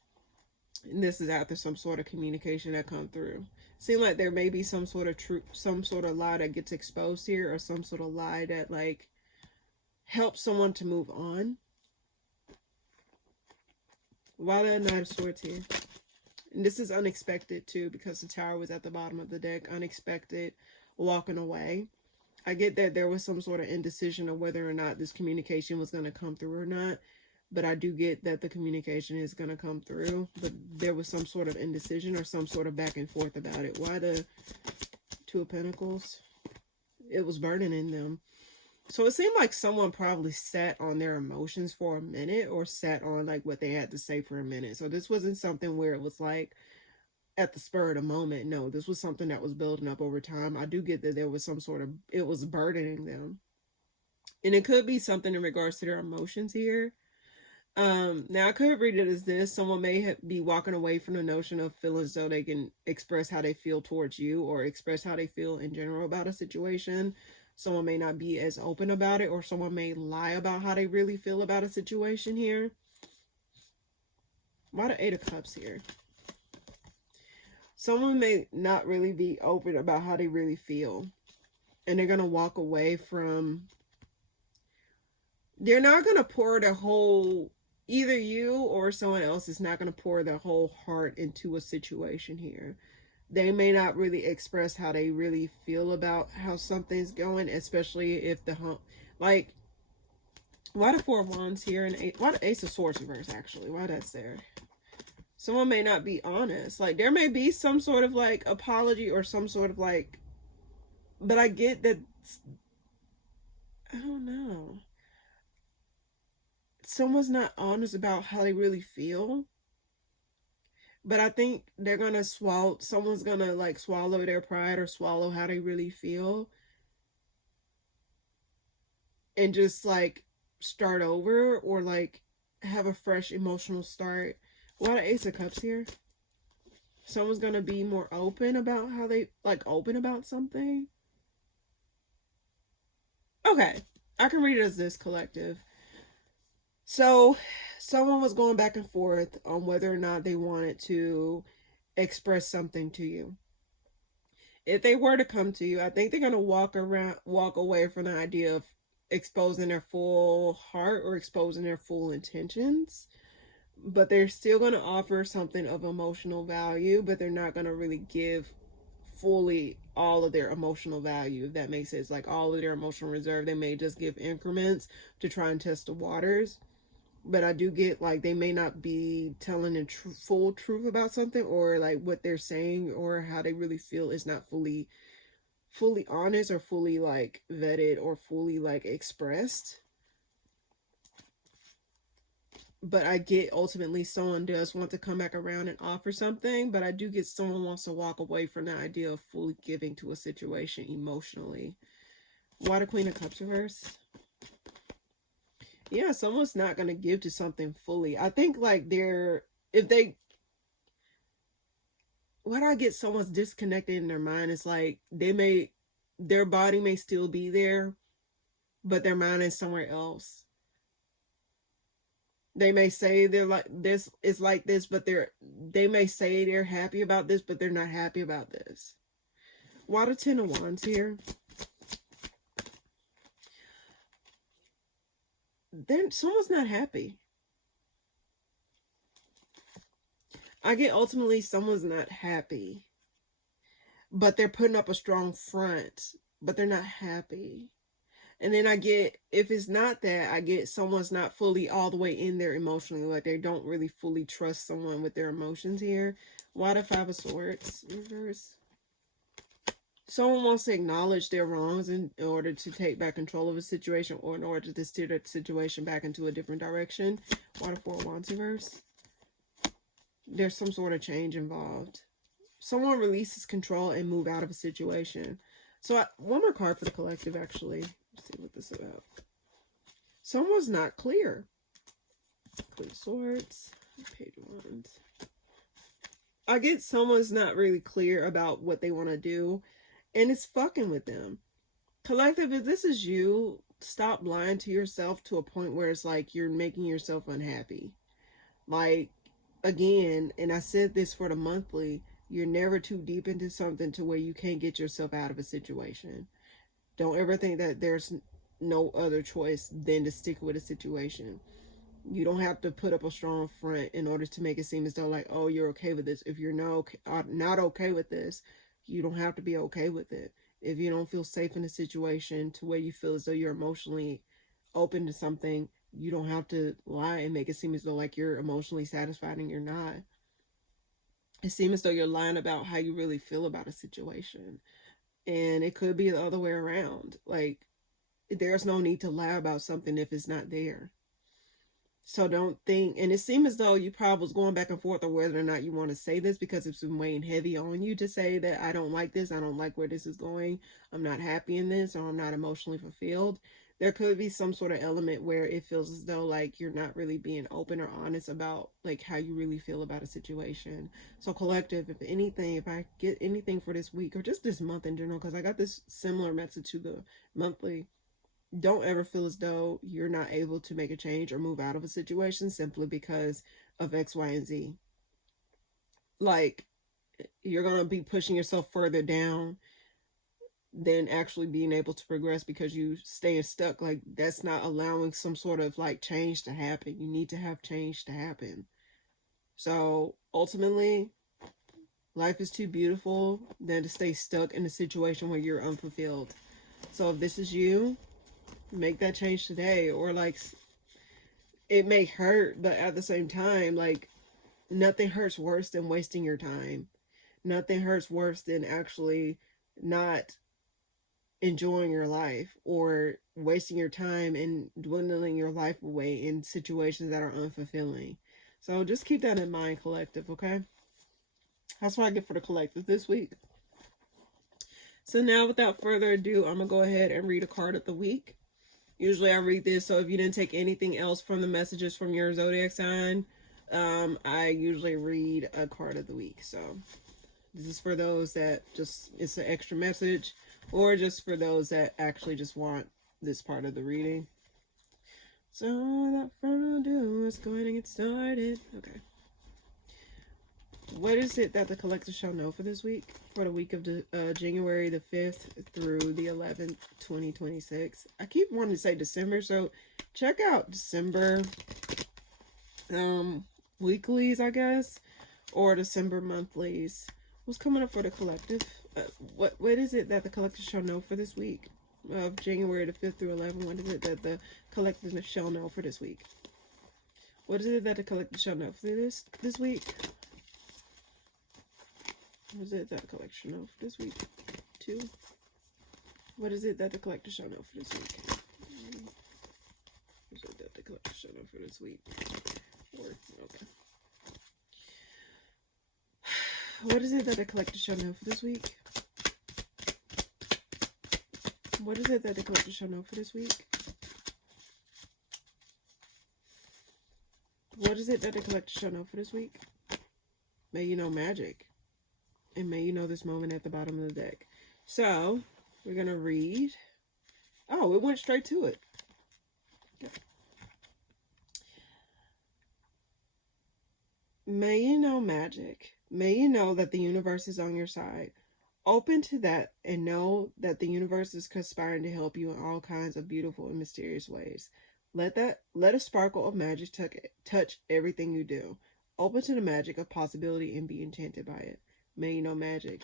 And this is after some sort of communication that come through. Seem like there may be some sort of truth, some sort of lie that gets exposed here, or some sort of lie that like helps someone to move on. Why the Knight of Swords here? And this is unexpected too, because the Tower was at the bottom of the deck. Unexpected walking away. I get that there was some sort of indecision of whether or not this communication was going to come through or not. But I do get that the communication is going to come through. But there was some sort of indecision or some sort of back and forth about it. Why the Two of Pentacles? It was burdening them. So it seemed like someone probably sat on their emotions for a minute, or sat on like what they had to say for a minute. So this wasn't something where it was like at the spur of the moment. No, this was something that was building up over time. I do get that there was some sort of, it was burdening them. And it could be something in regards to their emotions here. Now I could read it as this: someone may be walking away from the notion of feeling so they can express how they feel towards you, or express how they feel in general about a situation. Someone may not be as open about it, or someone may lie about how they really feel about a situation here. Why the Eight of Cups here? Someone may not really be open about how they really feel, and they're going to walk away from, they're not going to pour their whole, either you or someone else is not going to pour their whole heart into a situation here. They may not really express how they really feel about how something's going, especially if the like, why the Four of Wands here, and why the Ace of Swords reverse, actually? Why that's there? Someone may not be honest. Like, there may be some sort of like apology or some sort of like, but I get that, I don't know. Someone's not honest about how they really feel. But I think they're going to swallow, someone's going to like swallow their pride or swallow how they really feel. And just like start over, or like have a fresh emotional start. Why the Ace of Cups here? Someone's going to be more open about how they, like open about something. Okay, I can read it as this, collective. So someone was going back and forth on whether or not they wanted to express something to you. If they were to come to you, I think they're going to walk away from the idea of exposing their full heart or exposing their full intentions. But they're still going to offer something of emotional value, but they're not going to really give fully all of their emotional value, if that makes sense. Like all of their emotional reserve, they may just give increments to try and test the waters. But I do get like they may not be telling the full truth about something, or like what they're saying or how they really feel is not fully honest, or fully like vetted, or fully like expressed. But I get ultimately someone does want to come back around and offer something, but I do get someone wants to walk away from the idea of fully giving to a situation emotionally. Why the Queen of Cups reverse? Yeah, someone's not going to give to something fully. I think like what I get, someone's disconnected in their mind. Is like their body may still be there, but their mind is somewhere else. They may say they're like, this is like this, but they may say they're happy about this, but they're not happy about this. Why the Ten of Wands here? Then someone's not happy. I get ultimately someone's not happy, but they're putting up a strong front, but they're not happy. And then I get, if it's not that, I get someone's not fully all the way in there emotionally. Like they don't really fully trust someone with their emotions here. Why the Five of Swords reverse? Someone wants to acknowledge their wrongs in order to take back control of a situation, or in order to steer the situation back into a different direction. Why the Four of Wands reverse? There's some sort of change involved. Someone releases control and move out of a situation. So one more card for the collective, actually. Let's see what this is about. Someone's not clear. Queen of Swords. Page of Wands. I get someone's not really clear about what they want to do, and it's fucking with them. Collective, if this is you, stop lying to yourself to a point where it's like you're making yourself unhappy. Like, again, and I said this for the monthly, you're never too deep into something to where you can't get yourself out of a situation. Don't ever think that there's no other choice than to stick with a situation. You don't have to put up a strong front in order to make it seem as though like, oh, you're okay with this. If you're not okay with this, you don't have to be okay with it. If you don't feel safe in a situation to where you feel as though you're emotionally open to something, you don't have to lie and make it seem as though like you're emotionally satisfied and you're not. It seems as though you're lying about how you really feel about a situation. And it could be the other way around. Like, there's no need to lie about something if it's not there. So don't think, and it seemed as though you probably was going back and forth on whether or not you want to say this because it's been weighing heavy on you to say that I don't like this, I don't like where this is going, I'm not happy in this, or I'm not emotionally fulfilled. There could be some sort of element where it feels as though like you're not really being open or honest about like how you really feel about a situation. So collective, if anything, if I get anything for this week or just this month in general, because I got this similar message to the monthly, don't ever feel as though you're not able to make a change or move out of a situation simply because of X, Y, and Z. Like, you're going to be pushing yourself further down than actually being able to progress because you staying stuck. Like, that's not allowing some sort of like change to happen. You need to have change to happen. So ultimately, life is too beautiful than to stay stuck in a situation where you're unfulfilled. So if this is you, make that change today. Or like, it may hurt, but at the same time, like, nothing hurts worse than wasting your time. Nothing hurts worse than actually not enjoying your life or wasting your time and dwindling your life away in situations that are unfulfilling. So just keep that in mind, collective, okay? That's what I get for the collective this week. So now, without further ado, I'm going to go ahead and read a card of the week. Usually I read this, so if you didn't take anything else from the messages from your zodiac sign, I usually read a card of the week. So this is for those that just, it's an extra message, or just for those that actually just want this part of the reading. So without further ado, let's go ahead and get started. Okay. What is it that the collector shall know for this week? For the week of January the 5th through the 11th, 2026. I keep wanting to say December, so check out December weeklies, I guess, or December monthlies. What's coming up for the collective? What is it that the collective shall know for this week? Of January the 5th through 11th, what is it that the collective shall know for this week? What is it that the collective shall know for this week? What is it that the collection know for this week? 2. What is it that the collector shall know for this week? What is it that the collector shall know for this week? 4. Okay. What is it that the collector shall know for this week? What is it that the collector shall know for this week? What is it that the collector shall know for this week? May you know magic. And may you know this moment at the bottom of the deck. So, we're going to read. Oh, it went straight to it. Okay. May you know magic. May you know that the universe is on your side. Open to that and know that the universe is conspiring to help you in all kinds of beautiful and mysterious ways. Let a sparkle of magic touch everything you do. Open to the magic of possibility and be enchanted by it. May you know magic.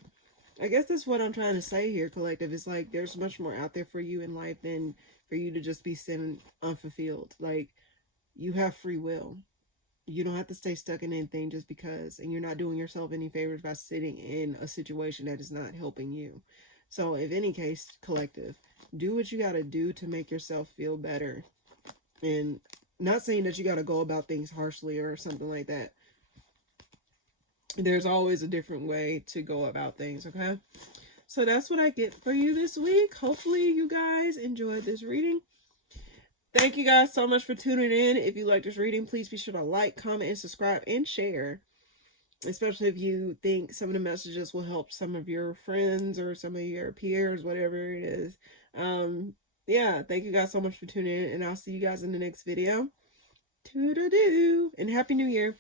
I guess that's what I'm trying to say here, collective. It's like there's much more out there for you in life than for you to just be sitting unfulfilled. Like, you have free will. You don't have to stay stuck in anything just because, and you're not doing yourself any favors by sitting in a situation that is not helping you. So, if any case, collective, do what you got to do to make yourself feel better. And not saying that you got to go about things harshly or something like that. There's always a different way to go about things, okay? So that's what I get for you this week. Hopefully you guys enjoyed this reading. Thank you guys so much for tuning in. If you like this reading, please be sure to like, comment, and subscribe, and share. especially if you think some of the messages will help some of your friends or some of your peers, whatever it is. Yeah, thank you guys so much for tuning in, and I'll see you guys in the next video. Toodaloo, and Happy New Year.